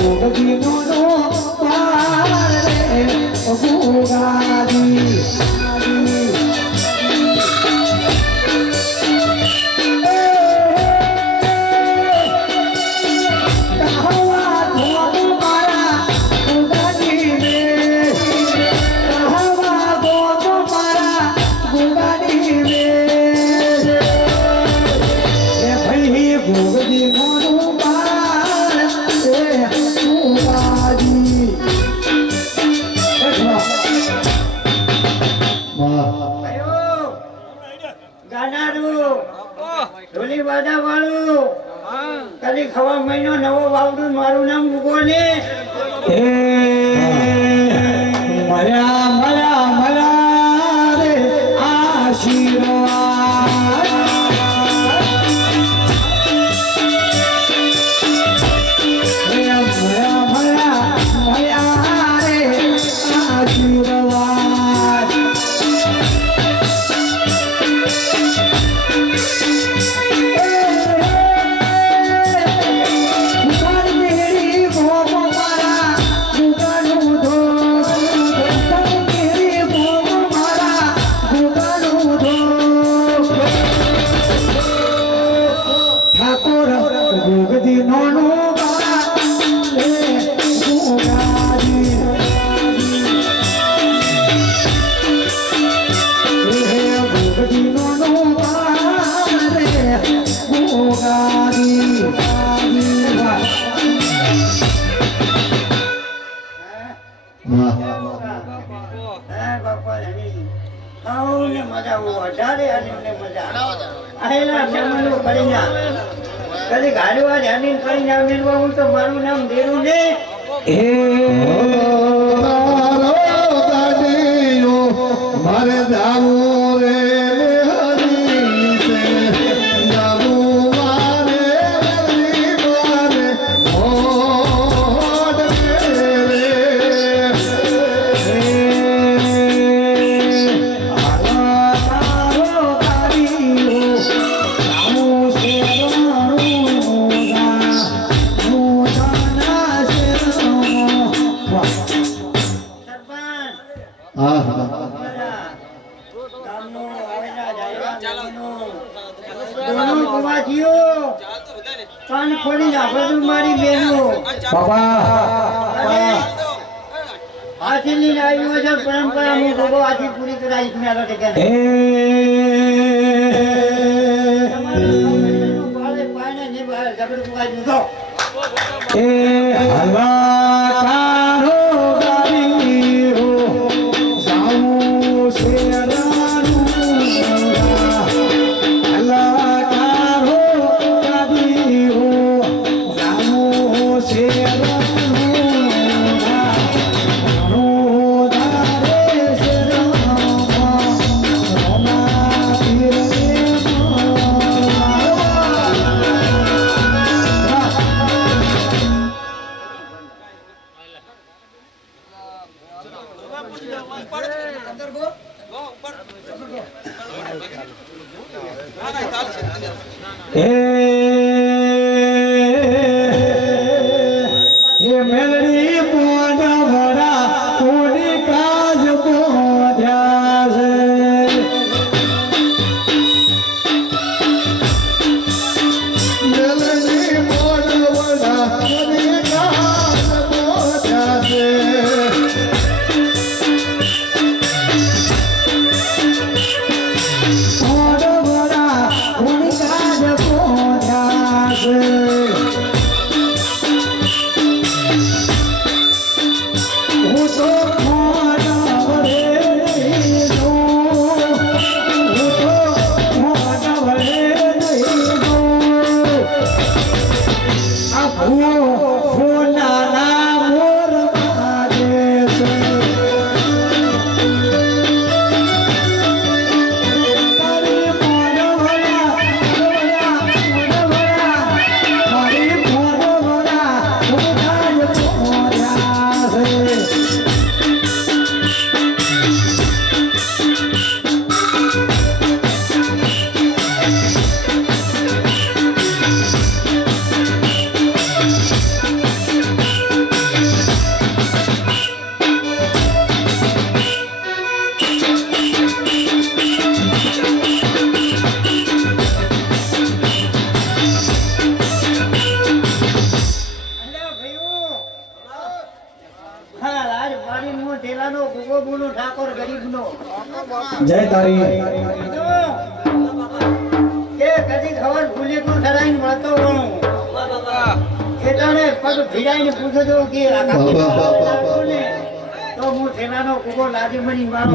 ભોગજી નો ભાર રે ભોગાજી ઢોલી બાજા વાળું કદી ખવા મહિનો નવો વાવડું મારું નામ મૂકો ને મળ્યા મળ્યા મળ્યા રે આશીર્વાદ મળ્યા મળ્યા મળ્યા રે આશીર્વાદ ભોગજી નોનો ભોગજી નોનો બાપા ને મજા વધારે અને મજા આયેલા જમવાનો કરી ના કદી ગાડીઓ ધ્યાની કરીને આવીને હું તો મારું નામ દેરું ને મારે જાવું રે હરી છે જાવું મારે હરી મારે મોડ રે કાન ખોલી નાખો મારી બેનો હાથીની આવી છે પરંપરા હું ભોગો હાથી પૂરી કરાવીશ મેળો આ ફૂલાના મોર બાજે છે તારી મોરવડા મારી મોરવડા બધા જ મોર્યા છે અલ્યા ભાઈઓ હા રાજવાડીનો ઢેલાનો ગોગોબુનો ઠાકોર ગરીબનો જય તારી કે કદી ખબર ભૂલી તું ધરાઈને મળતો હોઉં એટલે પગ ભીડાઈને પૂછો છો કે તો હું ઠેલાનો ગોગો લાદી મની મારો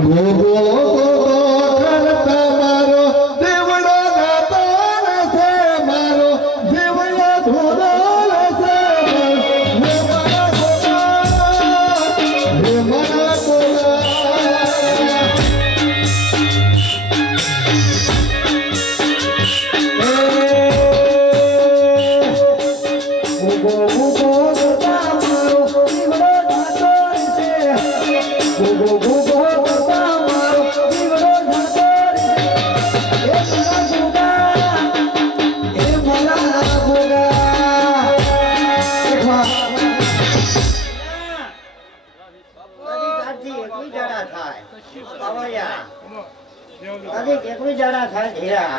કેટલી જણા થાય ધીરા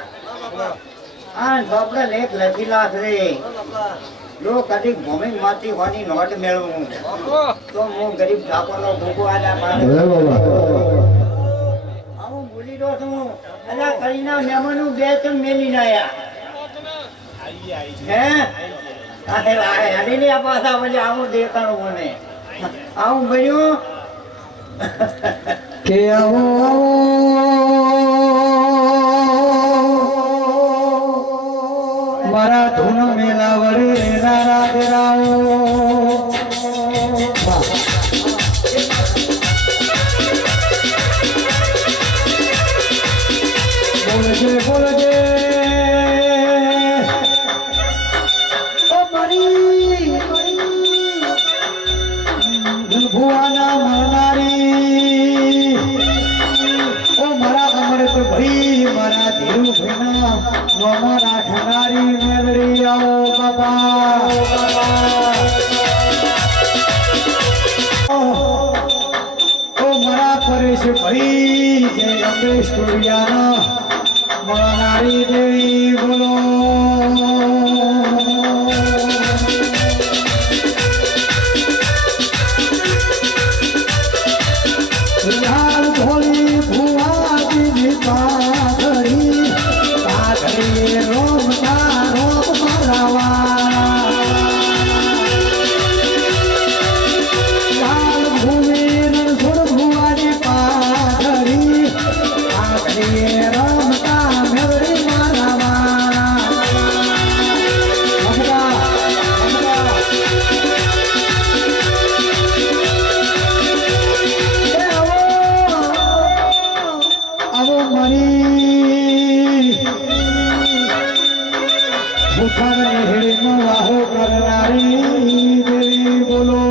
આ ચોપડે લેખ લખી લાખરે જો કદી ભૂમિ માંથી હોની નોટ મેળવું તો હું ગરીબ ઠાકોરનો ભૂખો આજા પાડે હું ભૂલી દો છું અલા કરીના મહેમાનો બે ચમ મેલી નાયા હે આહે આહે ને આ પાછા પછી આવું દેખાણું મને આવું બન્યું કે આવો મારા ધૂન મેલા વડે નારા દેરાઓ બોલજે બોલજે ઓ મારી ભુવાના મરનારી ઓ મારા અમૃત ભાઈ મારા ધીરુ ભાઈના નોમા રાખનારી મેલડી આવો બાબા ઓ મારા પરેશ ભાઈ જય અંબે સ્ટુડિયાના મળનારી દેવી બોલો યાર ભોલી ભુવાજી પાઘડી પાઘડી રોમ મારાવા લાલ ભૂમિ રણછોડ ભુવાજી પાઘડી પાઘડી રમતા મેળડી મારાવા આવો મારી ભૂખાન હેડીનો વાહો કરનારી દેવી બોલો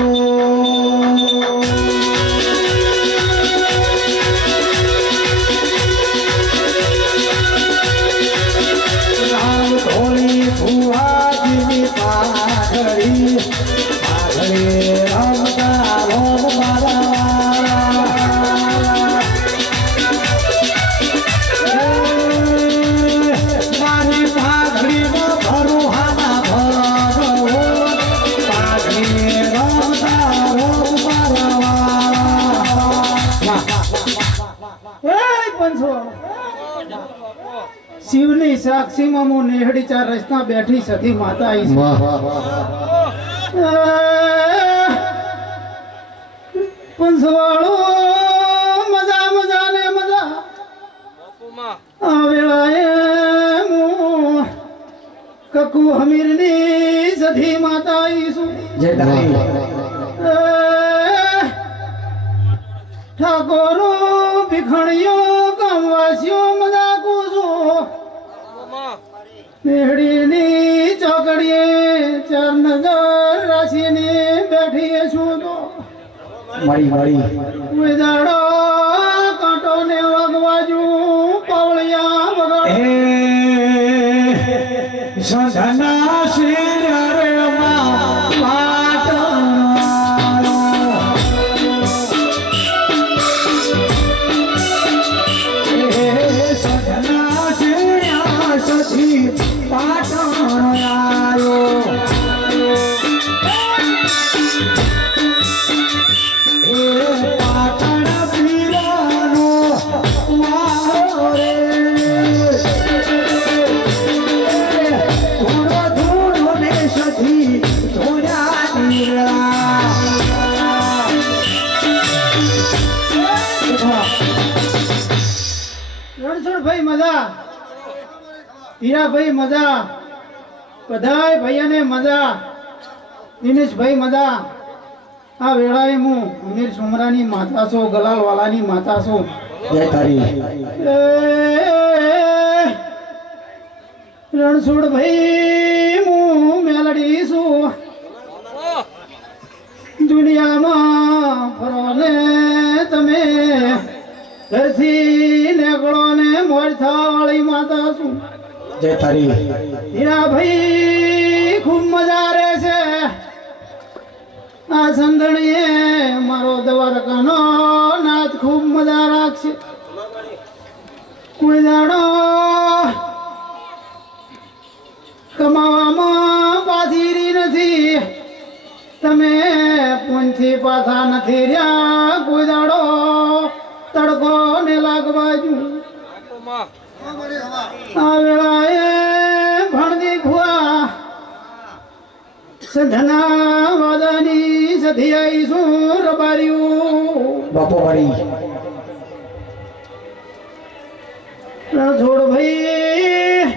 રામ ધોળી ભુવાજીની પાઘડી પાઘડી રમતા રોમ મારા મારી પાઘડીમાં ભરુહાના ભરો પાઘડી રમતા રોમ શિવની સાક્ષીમાં હું નેહડી ચાર રસ્તા બેઠી સતી માતા આવી પંચવાળો મજા મજા ને મજા આ વેળાએ હું કકુ હમીરની સધી માતા ઈસુ જય તારી ઠાકોરો ભીખણીયો ગામવાસીઓ મજા કુજો મેહડીની ચોકડીએ ચાર નજર રાખીને બેઠી છું તો મળી દાડો કાંટો ને વાગવાજુ પાવળિયા વગર સધના શિરમાં પાટણ સધના શિરા સખી પાટણ આવ્યો પાટણ પીરાનો વારો રે રણછોડભાઈ મજા હીરાભાઈ મજા બધાય ભાઈઓને મજા દિનેશભાઈ મજા આ વેળાએ હું અમીર સુમરાની માતા છો ગલાલવાલાની માતા છો જય તારી રણછોડભાઈ હું મેલડી છું દુનિયામાં ફરો ને તમે ઘરથી નીકળો ને મોર થાવાળી માતા છું જય તારી હીરાભાઈ ખૂબ મજા રહે છે આ સંધણીએ મારો દ્વારકાનો નાથ ખૂબ મજા રાખશે કોઈ દાડો કમાવામાં પાથીરી નથી તમે પૂંથી પાછા નથી રહ્યા કોઈ દાડો તડકો ને લાગવાજુ આ વેળાએ ભણદી ભુવા સધના વાદાની સધી આવીશું રબાર્યું બાપો વાળી રણછોડભાઈ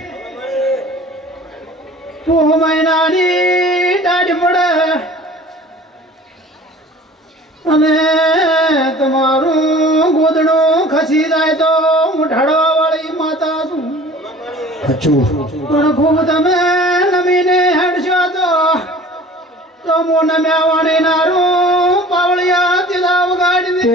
પોહ મહિનાની દાઢ પડે અને તમારું ગોદડું ખસી જાય તો હું ઢળવા વાળી માતા છું અચૂ પણ ખૂબ તમે નમીને હેડશો તો હું નમ્યા વાણી નારું પાવળિયા તીલા વગાડી દે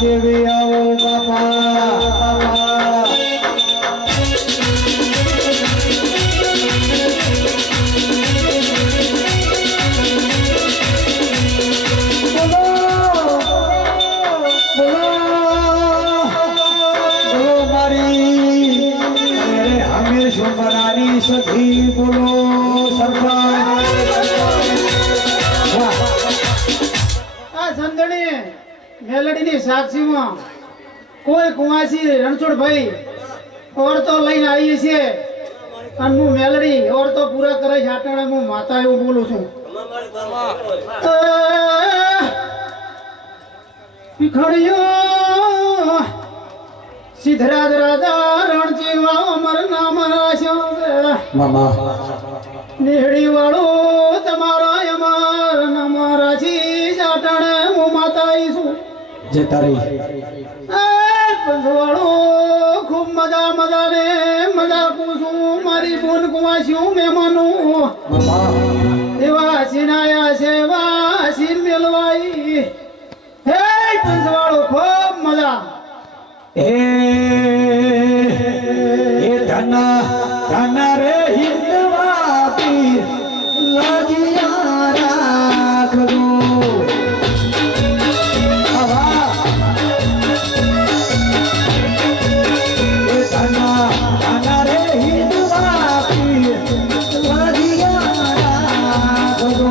દેવી આવો બાપા સોમરાની સખી બોલો આ સંધણી મેલડીની સાક્ષીમાં કોઈ કુંવાસી રણછોડભાઈ ઓરતો લઈને આવીએ છીએ અને હું મેલડી ઓરતો પૂરા કરે છે આટણે હું માતા એવું બોલું છું પીખડિયો સિદ્ધરાજ રાજા રણજીવા અમર નામ રાશો મામા નેહડી વાળો તમારો અમર નામ રાશી ચાટણે હું માતા છું જય તારી પંચવાળો ખૂબ મજા મજા ને મજા પૂછું મારી બોન કુવાસ્યું મહેમાનો મામા એવા સિનાયા સેવા સિર મેલવાઈ હે પંચવાળો ખૂબ મજા એ ધન રે હિંદવા પીર લાગિયા રાખજો ધન રે હિંદવા પીર લાગિયા રાખજો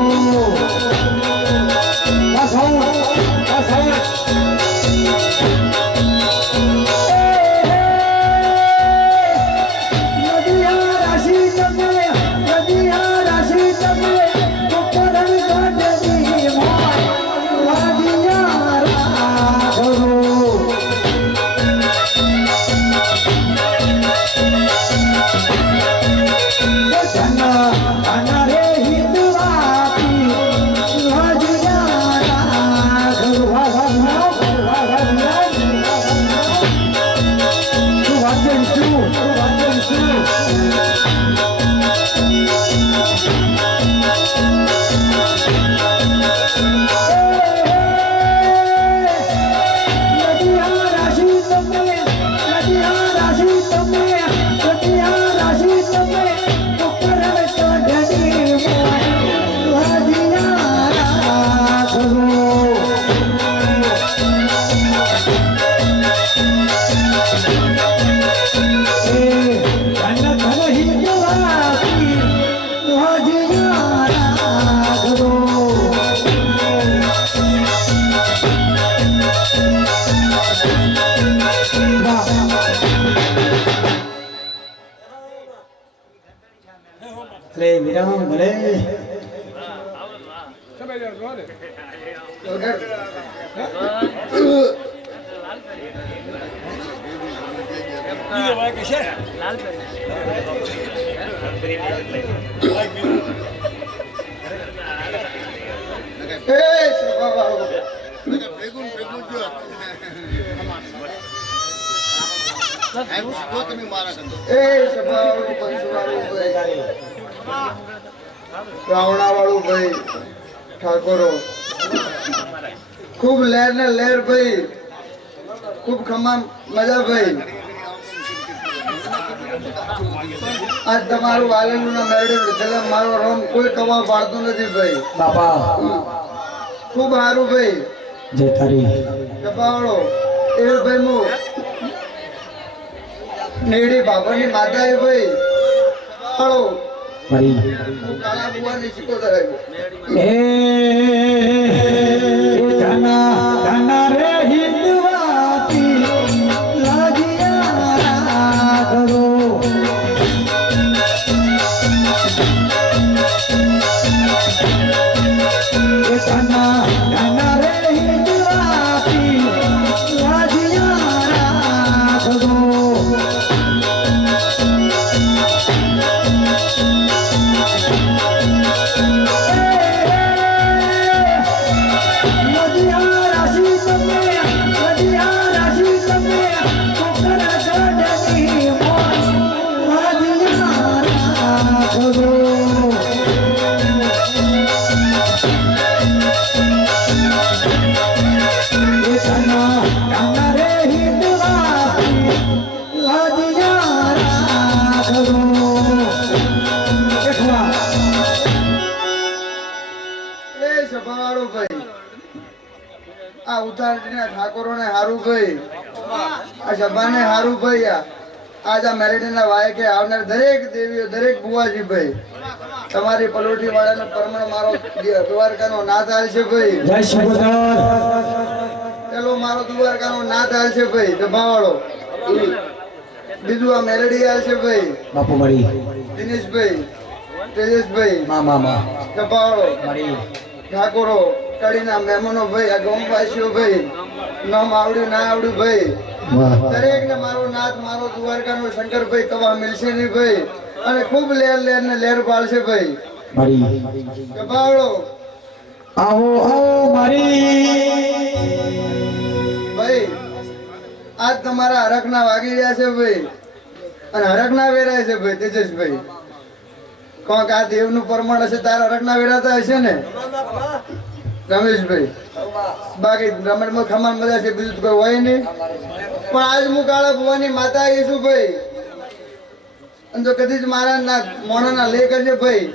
વાળું ભાઈ ઠાકોરો ખૂબ લહેર ને લહેર ભાઈ, ખૂબ ખમા મજા ભાઈ. આજ તમારું વાલેલું ના મેળવી એટલે મારો રોમ કોઈ કવા પાડતું નથી ભાઈ. બાપા ખૂબ સારું ભાઈ. જય તારી કપાવાળો એ ભાઈ હું નેડી બાબાની માતા એ ભાઈ કપાવાળો મારી હું કાળા બુવાની શીખોતર આવ્યો. એ ધના ધના રે હિંદવાતી લાજિયા કરો એ ધના ધના રે હિંદવાતી લાજિયા કરો આ ઉતારને ઠાકોરો ને હારું ભાઈ, આ સભાને હારું ભાઈ. આજ આ મેરેડીના વાયકે આવનાર દરેક દેવીઓ દરેક બુવાજી ભાઈ તમારી પલોઠી વાળાનો પરમણ મારો દ્વારકાનો નાથ હાલ છે ભાઈ. જય સુબોધાર પેલો મારો દ્વારકાનો નાથ હાલ છે ભાઈ દબાવાળો. બીજું આ મેરેડી હાલ છે ભાઈ બાપુ મળી દિનેશભાઈ તેજસભાઈ મા દબાવાળો મળી ઠાકોરો કડીના મહેમાનો ભાઈ, આ ગોમવાસીઓ ભાઈ, નામ આવડ્યું ના આવડ્યું ભાઈ, દરેક ને મારો નાથ મારો દ્વારકાનો શંકરભાઈ કવા મિલશે નહીં ભાઈ. અને ખૂબ લેર લેર ને લેર પાડશે ભાઈ. મળી કપાળો આવો આવો મારી ભાઈ આજ તમારા હરખના વાગી રહ્યા છે ભાઈ, અને હરખના વેરાય છે ભાઈ તેજસભાઈ. કોક આ દેવનું પરમાણ હશે તારા હરખના વેરાતા હશે ને રમેશભાઈ? બાકી રમણમાં ખમાન મજા છે, બીજું કોઈ હોય નહીં. પણ આજ હું કાળા ભુવાની માતા આવી છું ભાઈ, અને જો કદી જ મારા ના મોણાના લે કરજે ભાઈ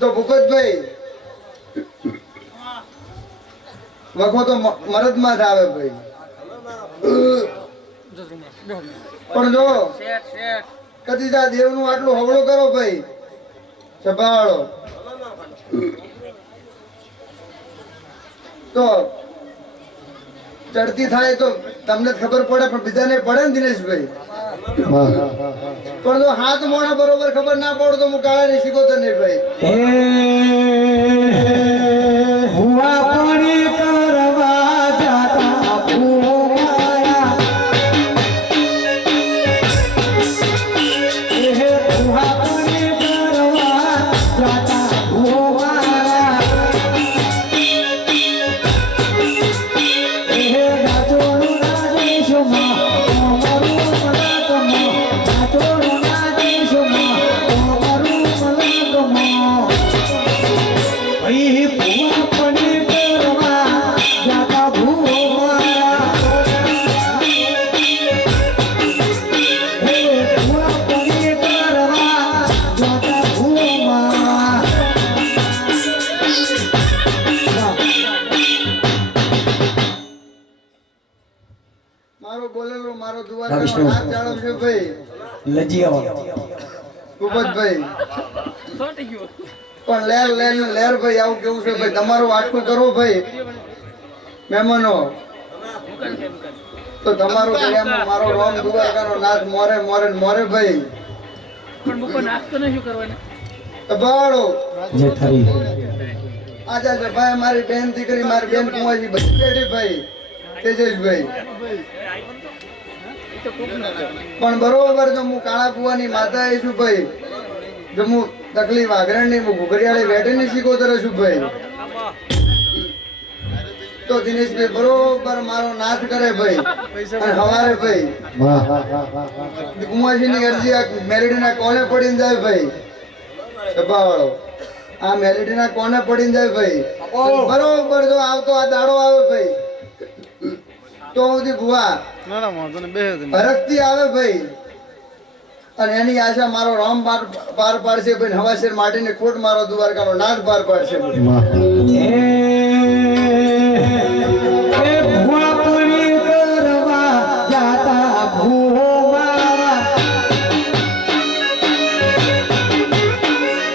તો ભૂપતભાઈ વખો તો મરદમાં જ આવે ભાઈ. પણ જો કદી જા દેવનું આટલું હવળો કરો ભાઈ સંભાળો તો ચડતી થાય તો તમને ખબર પડે, પણ બીજાને પડે ને દિનેશભાઈ. પણ જો હાથ મોણા બરોબર ખબર ના પડે તો હું કાળા ને શીખો તો નહીં ભાઈ. હુઆ પાણી કરવા જાતા ભૂમાયા હુઆ પાણી કરવા જાતા ભૂમાયા નાચોડું નાચીશુમાં અમારું મલકમાં, નાચોડું નાચીશુમાં અમારું મલકમાં. ભૂવા પડી કરવા જાતા ભૂમાયા ભૂવા પડી કરવા જાતા ભૂમાયા. મારો બોલેલો મારો દ્વારકાનો નાથ જાળવજો ભાઈ લજી આવો ભૂપતભાઈ. પણ લેર લેર ને લેર ભાઈ આવું કેવું છે ભાઈ, તમારું વાટકું કરો ભાઈ મહેમાનો તો તમારું દરિયામાં મારો રોમ દ્વારકાનો નાથ મોરે મોરે ને મોરે ભાઈ. બાળો જે તારી આજા છે ભાઈ મારી બેન દીકરી મારી બેન કુંવાજી બધી બેઠી ભાઈ તેજસભાઈ પણ બરોબર જો હું કાળા કુવાની માતા એ છું ભાઈ જો હું તકલીફ આગ્રહની હું ઘુઘરિયાળી વેઠીની શીખોતર છું ભાઈ તો દિનેશભાઈ બરોબર મારો નાથ કરે ભાઈ અને હવારે ભાઈ વાહ વાહ વાહ વાહ કુંવાજીની અરજી આ મેલેડીના કોને પડીને જાય ભાઈ સભાવાળો આ મેલેડીના કોને પડીને જાય ભાઈ બરોબર જો આવતો આ દાડો આવે ભાઈ તો સુધી ભુવા હરખથી આવે ભાઈ અને એની આશા મારો રામ પાર પાડશે ભાઈ હવાશેર માટીને કોટ મારો દ્વારકાનો નાથ પાર પાડશે ભાઈ એ ભુવા પડી કરવા જાતા ભુવા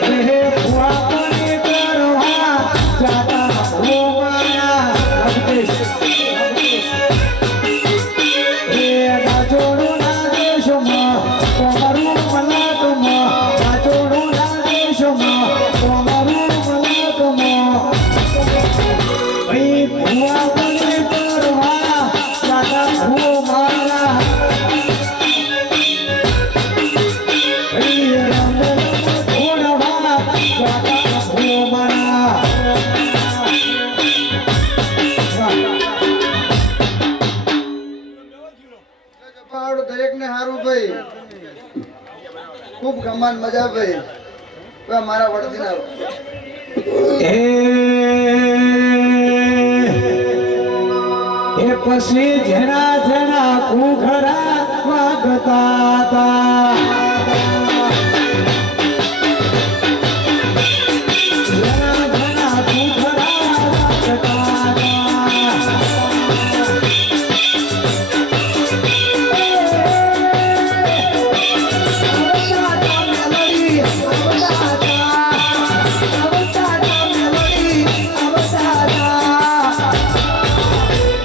એ ભુવા પડી કરવા જાતા ભુવા એ નાચોડો નાચોમાં કોમરું મલાતમાં નાચોડો નાચોમાં કોમરું મલાતમાં ભુવા પડી કરવા જાતા ભુવા દરેક ને સારું ભાઈ ખૂબ ગમાન મજા ભાઈ મારા વડદીના એ પછી જેના જેના કુઘરા વાગતા હતા જેના જેના કુઘરા વાગતા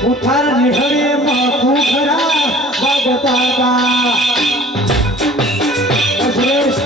ઉઠાર નિહળે માથું ખરા વાગતા હતા સુરેશ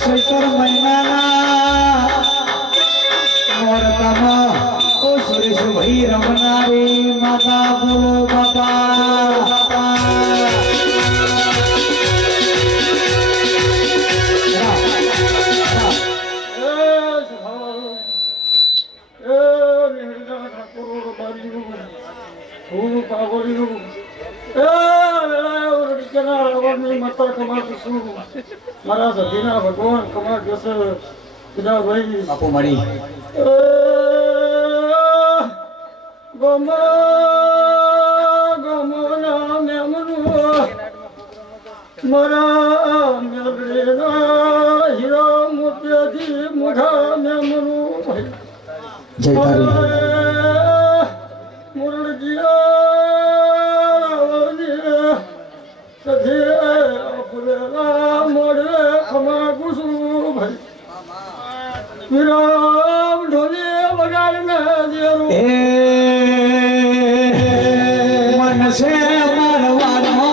ચૈતર મહિનાના નોરતામાં ઓ સુરેશભાઈ રમનારી માતા બોલો બાપા મારા સધીના ભગવાન કમાર જશે સીધા ભાઈ બાપુ મળી ગમના મેમનું મારા મેલના હીરા મોતિયાથી મોઢા મેમનું જય તારી મુરળજીયા સધે ફુલેલા મોઢે ખમા કુસુમ ભાઈ વિરામ ઢોલે વગાડને દેરું મનસે મારવાનો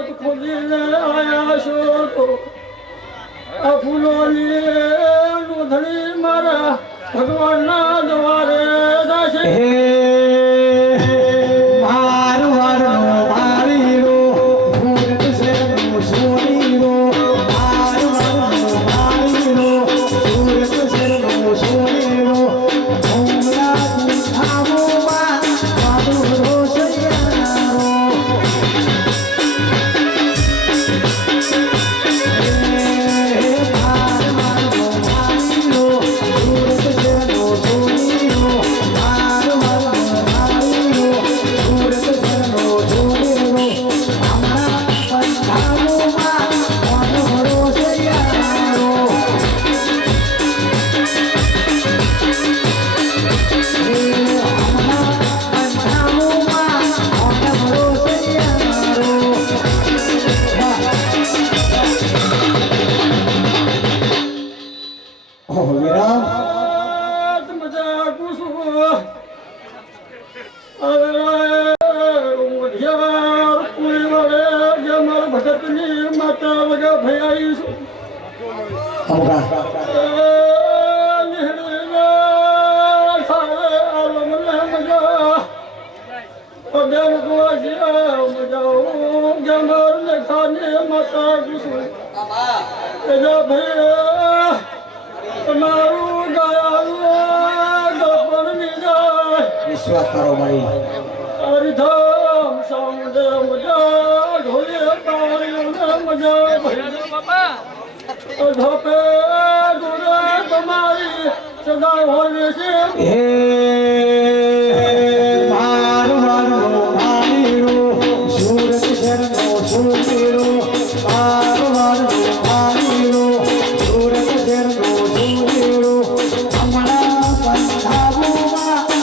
જપ ખોલીને આયા છો તો આ ફૂલોની લોધણી મારા ભગવાનના દ્વારે દાસે વિશ્વાસ કરો ભાઈ હરિધામ સાઉન્ડ મજા ઢોલે તાળીઓને મજા ભરી ધોપે દુરે તમારી સદા હોય છે હે મારું મારું મારીરું સુરત શરણો સુરતીરો મારું મારું મારીરું સુરત શરણો સુરતીરો હમણાં પંજાબમાં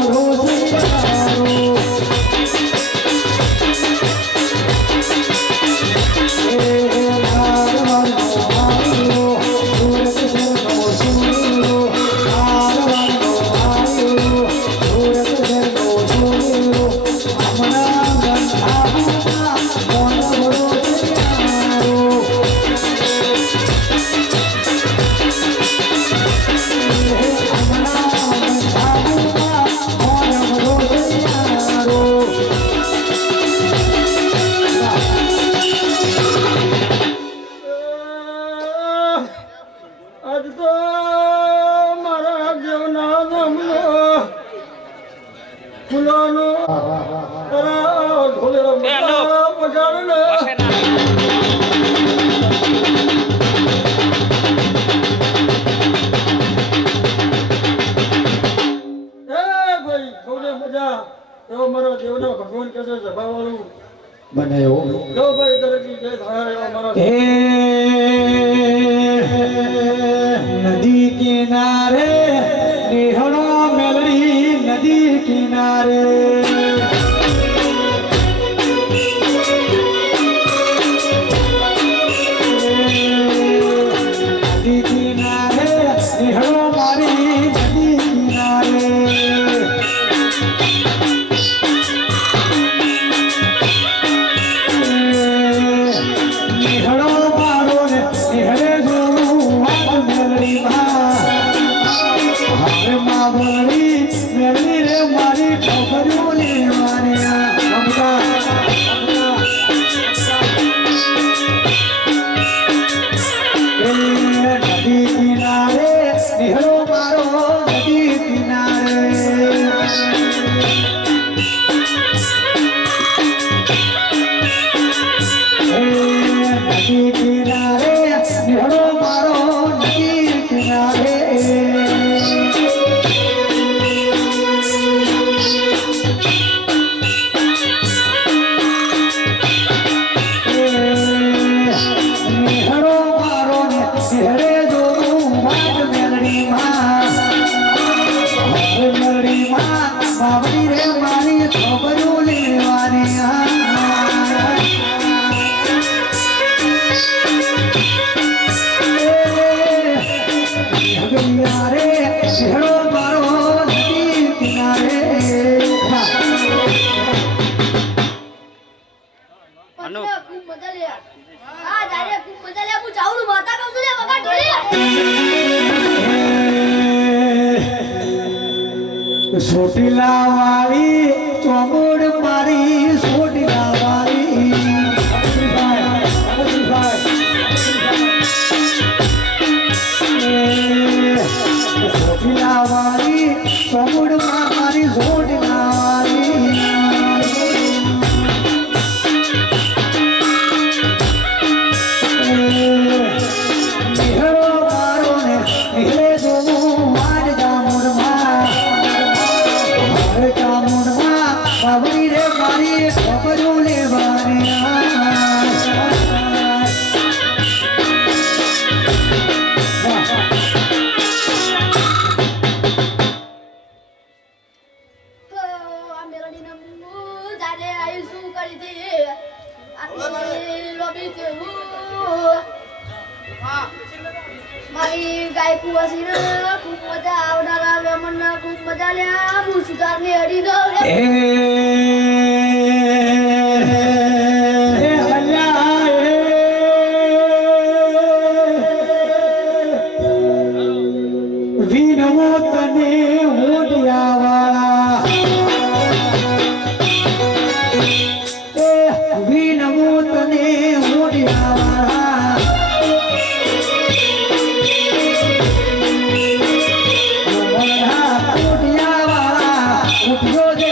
મોઢો રોસિયારો આજ તો મારા દેવના નામનો ફૂલોનો ઢોલે પગાડને ભાઈ ઢોલે મજા એવો મારા દેવના ભગવાન કહે છે સભાવાળું બને એવું જો ભાઈ તરફી જય થાય એવો મારા હે નદી કિનારે નિહળો મેલડી નદી કિનારે નદી કિનારે નિહળો મારી નદી કિનારે નિહળો મારો ને નિહળે જોઉં વાત મેલડીમાં ખૂબ મજા લે આ જારે ખૂબ મજા લે હું જાઉં માતા કહું છું લે વગા ઢોલી સોટીલા વાળી ચોમોડ મારી સોટીલા વાળી સોટીલા વાળી ચોમોડ મારી સોટીલા વાળી નિહરો મારો ને નિહરે જોવું વાડ જામુડમાં બાબરી રે મારી ખબરો લેવાની આ મેલડી નમુ જારે આઈ શું કરી દે આટલી લોબી તે મારી ગાય કુવાસી ને ખૂબ મજા આવનારા વેમન ખૂબ મજા લ્યા હું સુધાર ને અડી દો વિનમો તને ઓડિયાવાળા વિનમો તને ઓડિયાવાળા ઓડિયાવાળા ઉઠ્યો જે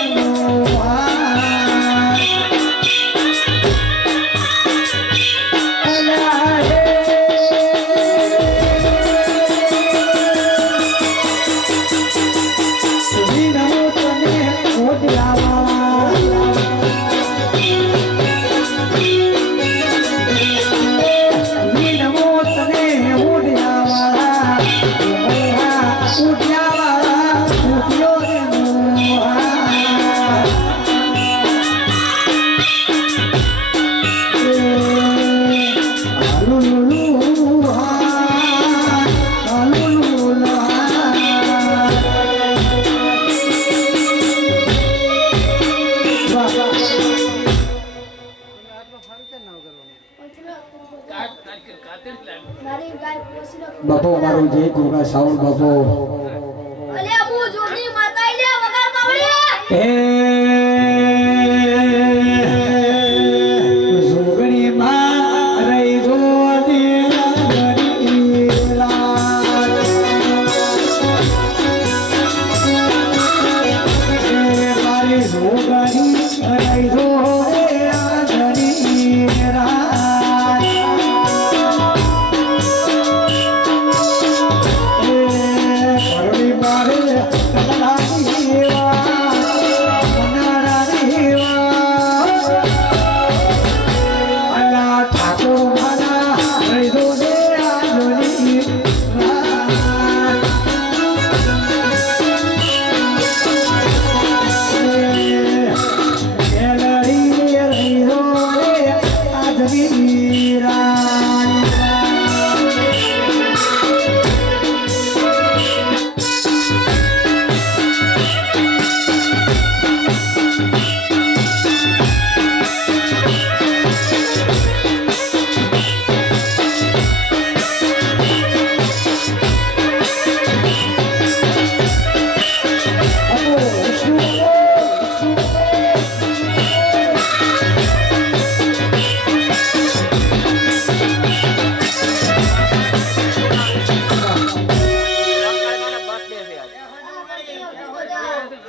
મારી ગાય કુવાસી ને બાપો મારું જય ગોગા સાઉન્ડ બાપો અલ્યા હું જોની માતા લે વગા બાવળી જોગણી માં રહી જો મારી જોગણી રહી જો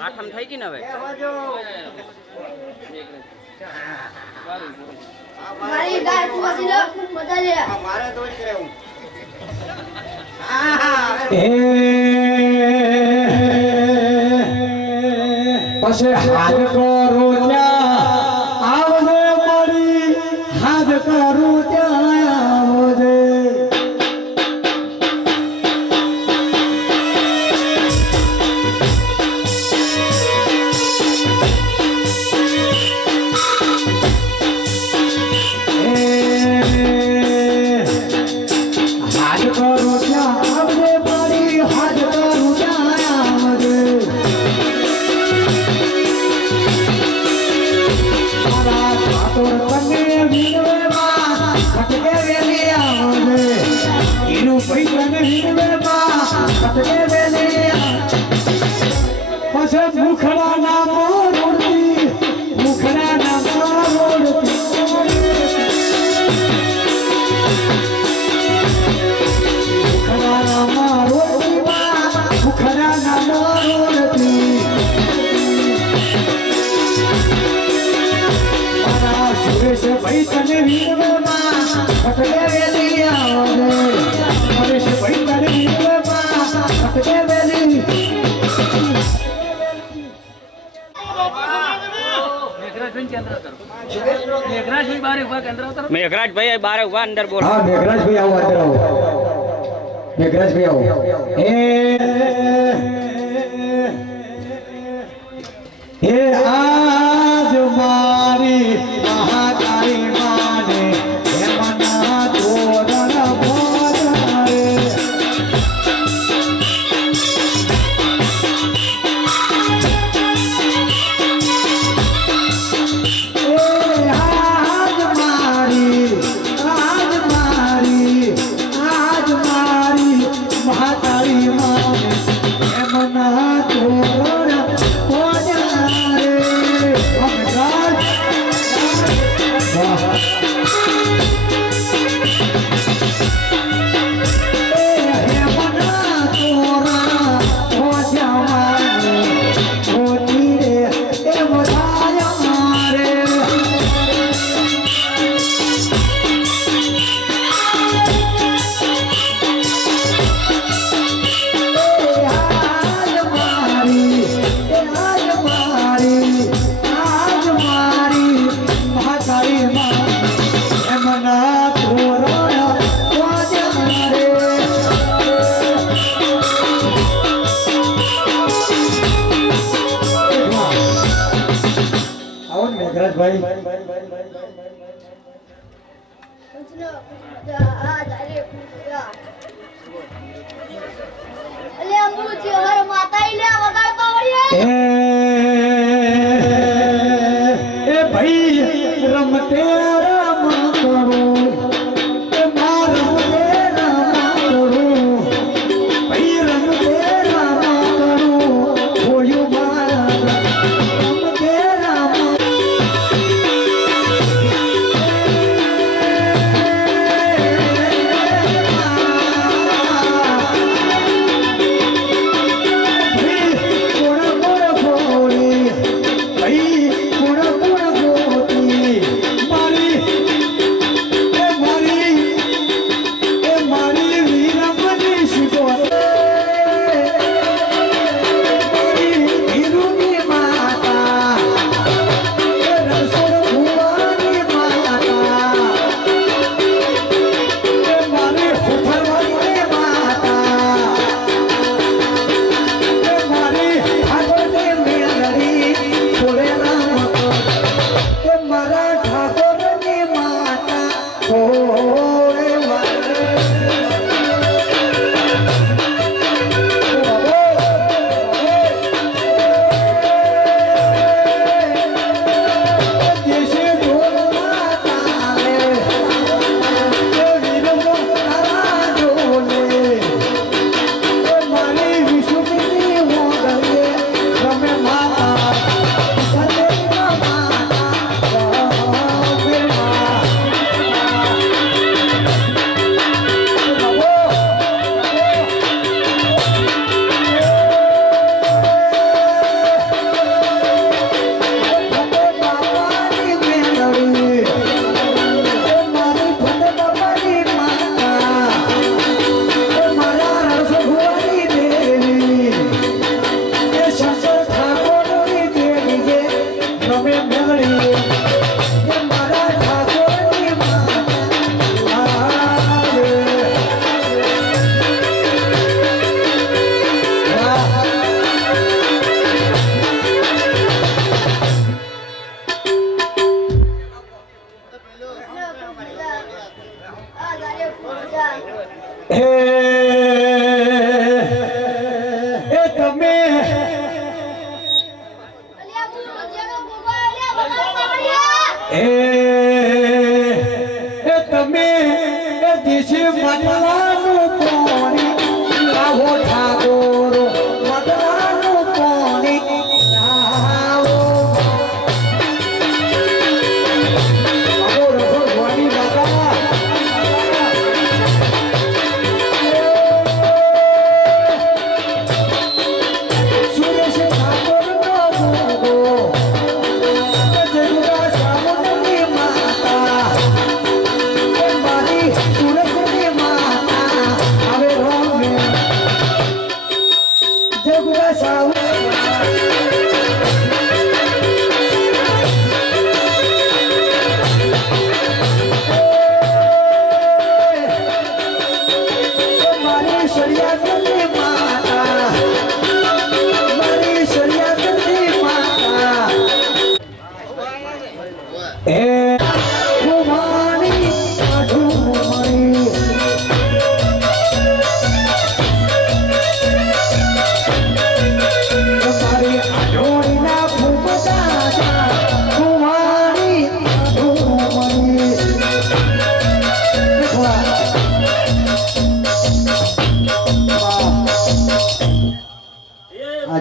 આઠમ થઈ ગઈ ને હવે મારી ગાય કુવાસી ને ખૂબ મજા લે મારે તો જ રહેવું પછી હાથ કરો ત્યાં આવજે મારી હાથ કરું ત્યાં આવજે હાથ કરું ત્યાં આવજે મારી હાથ કરું ત્યાં આવજે પરેશ ભાઈ તને વીરવામાં અટકે વેલી આવે પરેશ ભાઈ તને વીરવામાં અટકે વેલી મેઘરાજભાઈ બારે ઉભા અંદર બોલો. હા મેઘરાજભાઈ આવો અંદર આવો મેઘરાજભાઈ આવો એ આજ મારી મહાકાળી માને હેમના તોરણ ભોજનારે મહાકાળી માને હેમના તોરણ ભોજનારે મેઘરાજભાઈ અલ્યા હું જે હર માતા લે વગાડતો વળીએ એ ભાઈ રમતે રમ કરું એ માર રમતે રમ કરું ભાઈ રમતે રમ કરું હોયું મારા રમતે રમ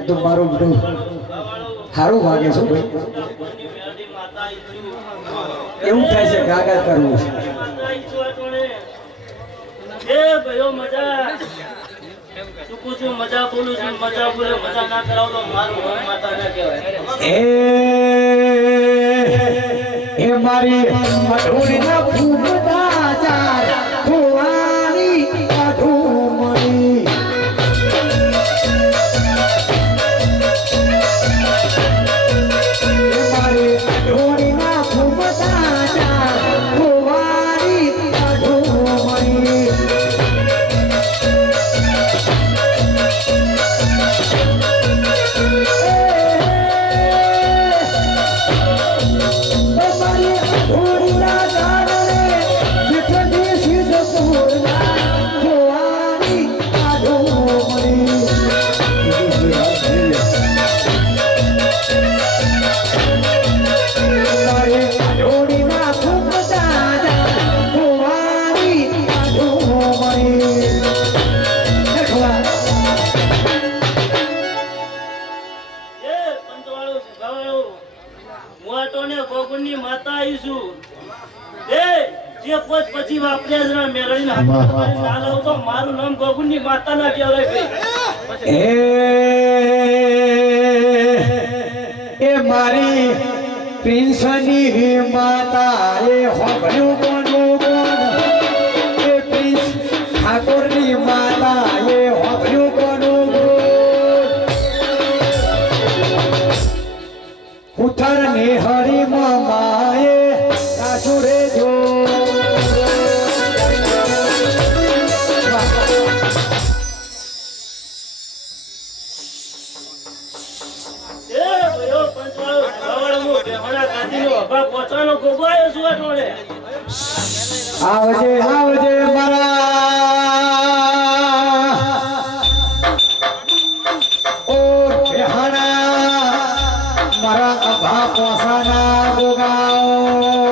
તું મારું બધું સારું વાગે છો ભાઈ એવું થાય છે ગાગા કરવું છે એ ભાઈઓ મજા ચૂકું છું મજા બોલું છું મજા બોલે મજા ના કરાવો તો મારું ઘર માતા ના કહેવાય એ મારી મઢોળીના ફૂમતા ચાર ફુવાની અઢુમણી એ મારી મઢોળીના ફૂમતા ચાર ફુવાની અઢુમણી પછી વાપર્યા જરા મેળવીને હાથ ના લાવું તો મારું નામ ગોગુની માતા ના કહેવાય એ મારી પ્રિન્સની માતા એ હોભળ્યું કોનું કોણ એ પ્રિન્સ ઠાકોરની માતા એ હોભળ્યું કોનું કોણ ઉથર ને હરી માએ સાસુરે જો આવજે આવજે મારા ઓ બેહાણા મારા અભા પોસાના ગોગાઓ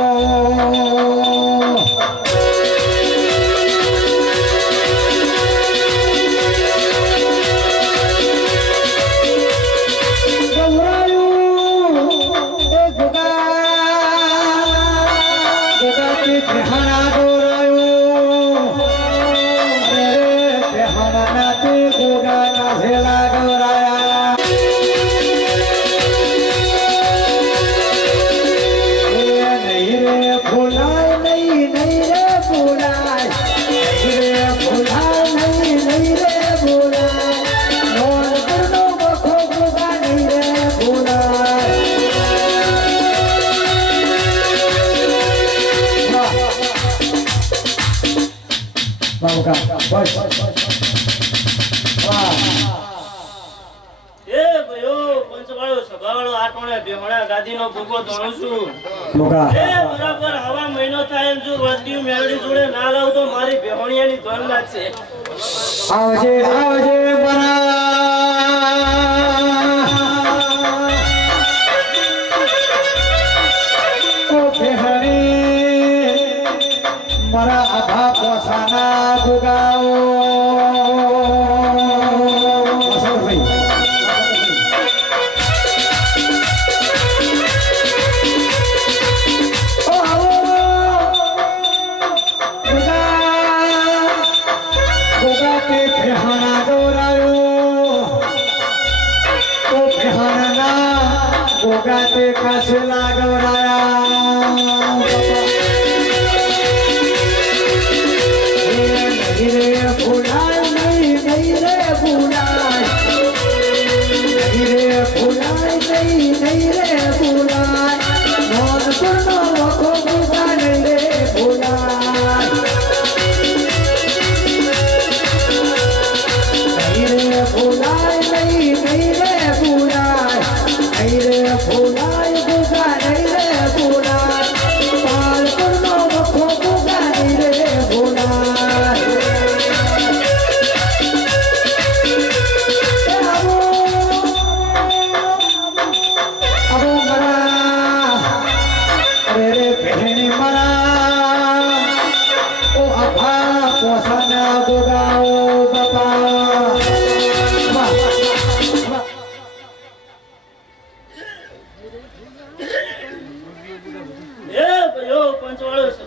ગાદીનો ભૂકો ધોણું છું મોકા એ બરાબર હવા મહિનો થાય એમ જો વસ્તી મેળડી જોડે ના લાવ તો મારી બેહોણિયાની ધન લાગશે આવજે આવજે મારા આભા પોસાના ગોગાઓ गोगाते कासे लागवराया नहीं रे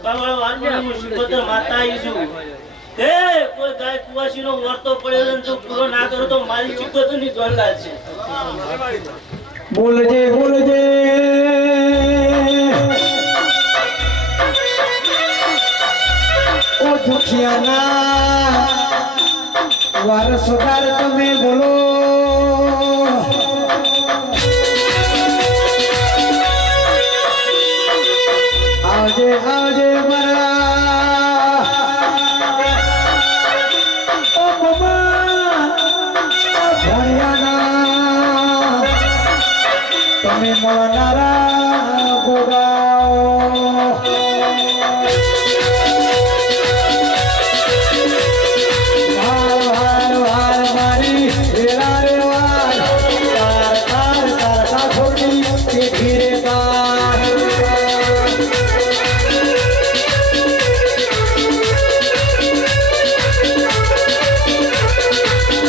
બાવળો વારને હું શિકોતર માતા આવી છું હે કોઈ ગાય કુવાસીનો વર્તો પડ્યો છે ને જો પૂરો ના કરો તો મારી શિકોતરની દોડ લાગશે બોલજે બોલજે ઓ દુખિયાના વારસદાર તમે બોલો આવજે આવજે મારા ઓ મમા ભણિયાના તમે મળનારા ગોગાઓ વાર વાર વાર મારી વેરા રે વાર તાર તાર તાર કા છોડી કે ધીરે તાર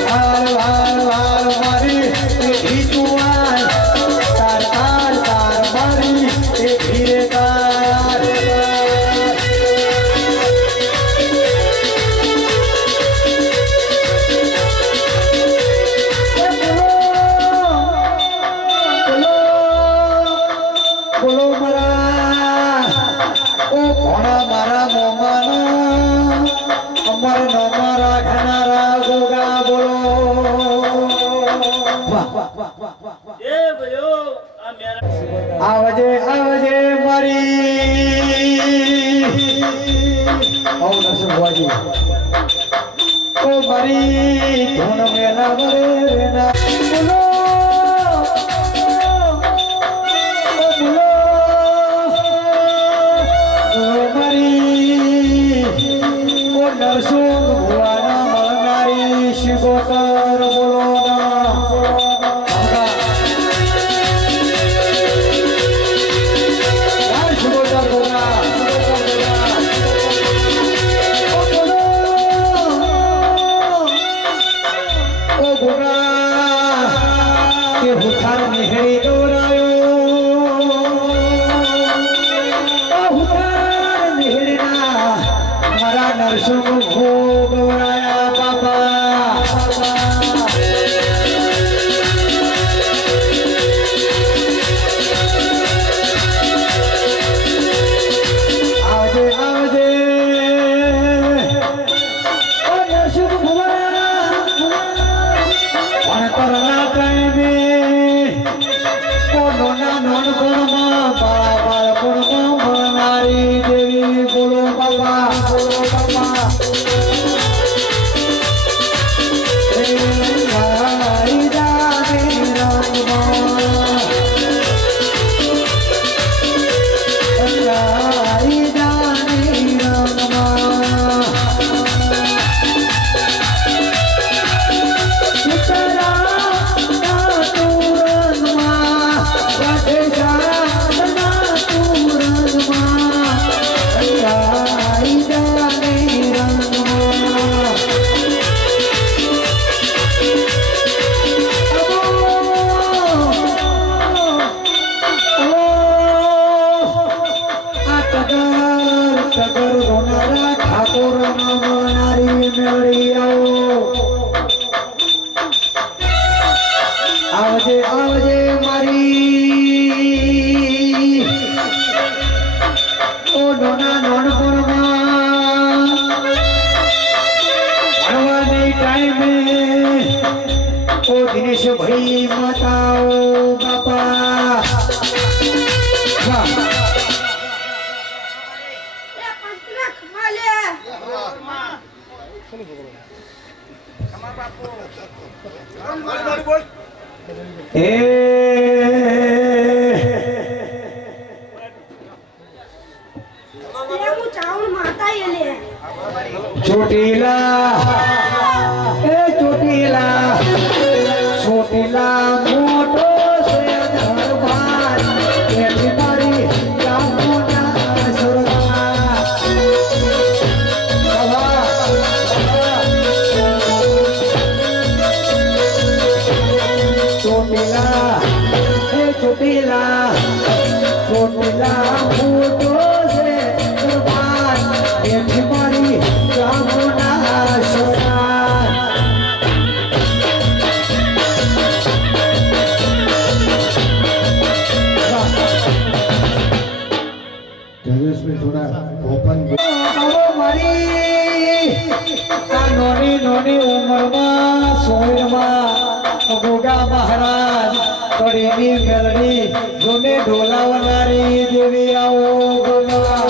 વાર વાર વાર મારી ધી તું આય તાર તાર તાર મારી એ ધીરે તાર બોલો મારા ઓ ઘોડા મારા મોમાનો અમર નો મારા ઘનારા ગોગા બોલો વાહ વાહ વાહ વાહ વાહ એ ભયો આ મેરા આવજે આવજે મારી ઓ નરસિંહવાજી ઓ મારી ધૂન મેલા વરે રેના બોલો ઓ બોલો બોલો મારી ઓ નરસિંહ ભુવાના મળનારી શિકોતર બોલો ના નરસિંહ ભોગવરાયા બાપા આવજે આવજે ઓ નરસિંહ ભગવાન ભણતરના ટાઈમે ઓ નોના નોન ગુણમાં બાળા બાળ ગુણમાં મળનારી દેવી બોલો બાપા બોલો બાપા રાઈ જાને રંગમાં રાઈ જાને રંગમાં સીતારામના તુરંગમાં રાધેશ્યામના તુરંગમાં રાઈ જાને રંગમાં ટગર રોનારા ઠાકોર નારી મેળી આવો આવજે આવજે મારી ઓ નોના નાનપણમાં ભણવાની ટાઈમે ઓ દિનેશભાઈ માતાઓ બાપા વાહ ચોટીલા એ ચોટીલા ચોટીલા મોટો છે દરબાર એથી મારી જામુના સરદાર ચોટીલા એ ચોટીલા ચોટીલા મોટો છે દરબાર મારી આ નોની નોની ઉંમરમાં સોયમાં ગોગા મહારાજ કડીની મેલડી જોને ઢોલાવનારી દેવી આવો ગોગા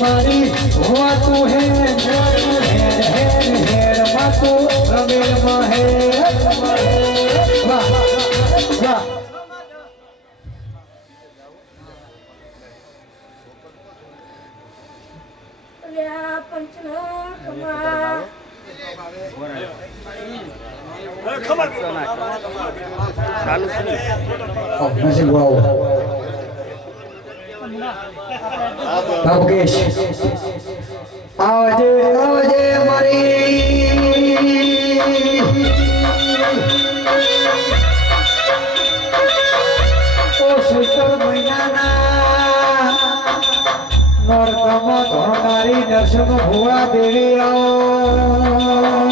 મારી હોવા તું હે રમેલમાં હે વાહ વાહ અલ્યા પંચના કમા નસીબ વાવ ભાવકેશ આવજે આવજે મારી ઓ સુતર મહિનાના નોરતમ ધોરનારી નરસિંહ ભુવા દેવી આવો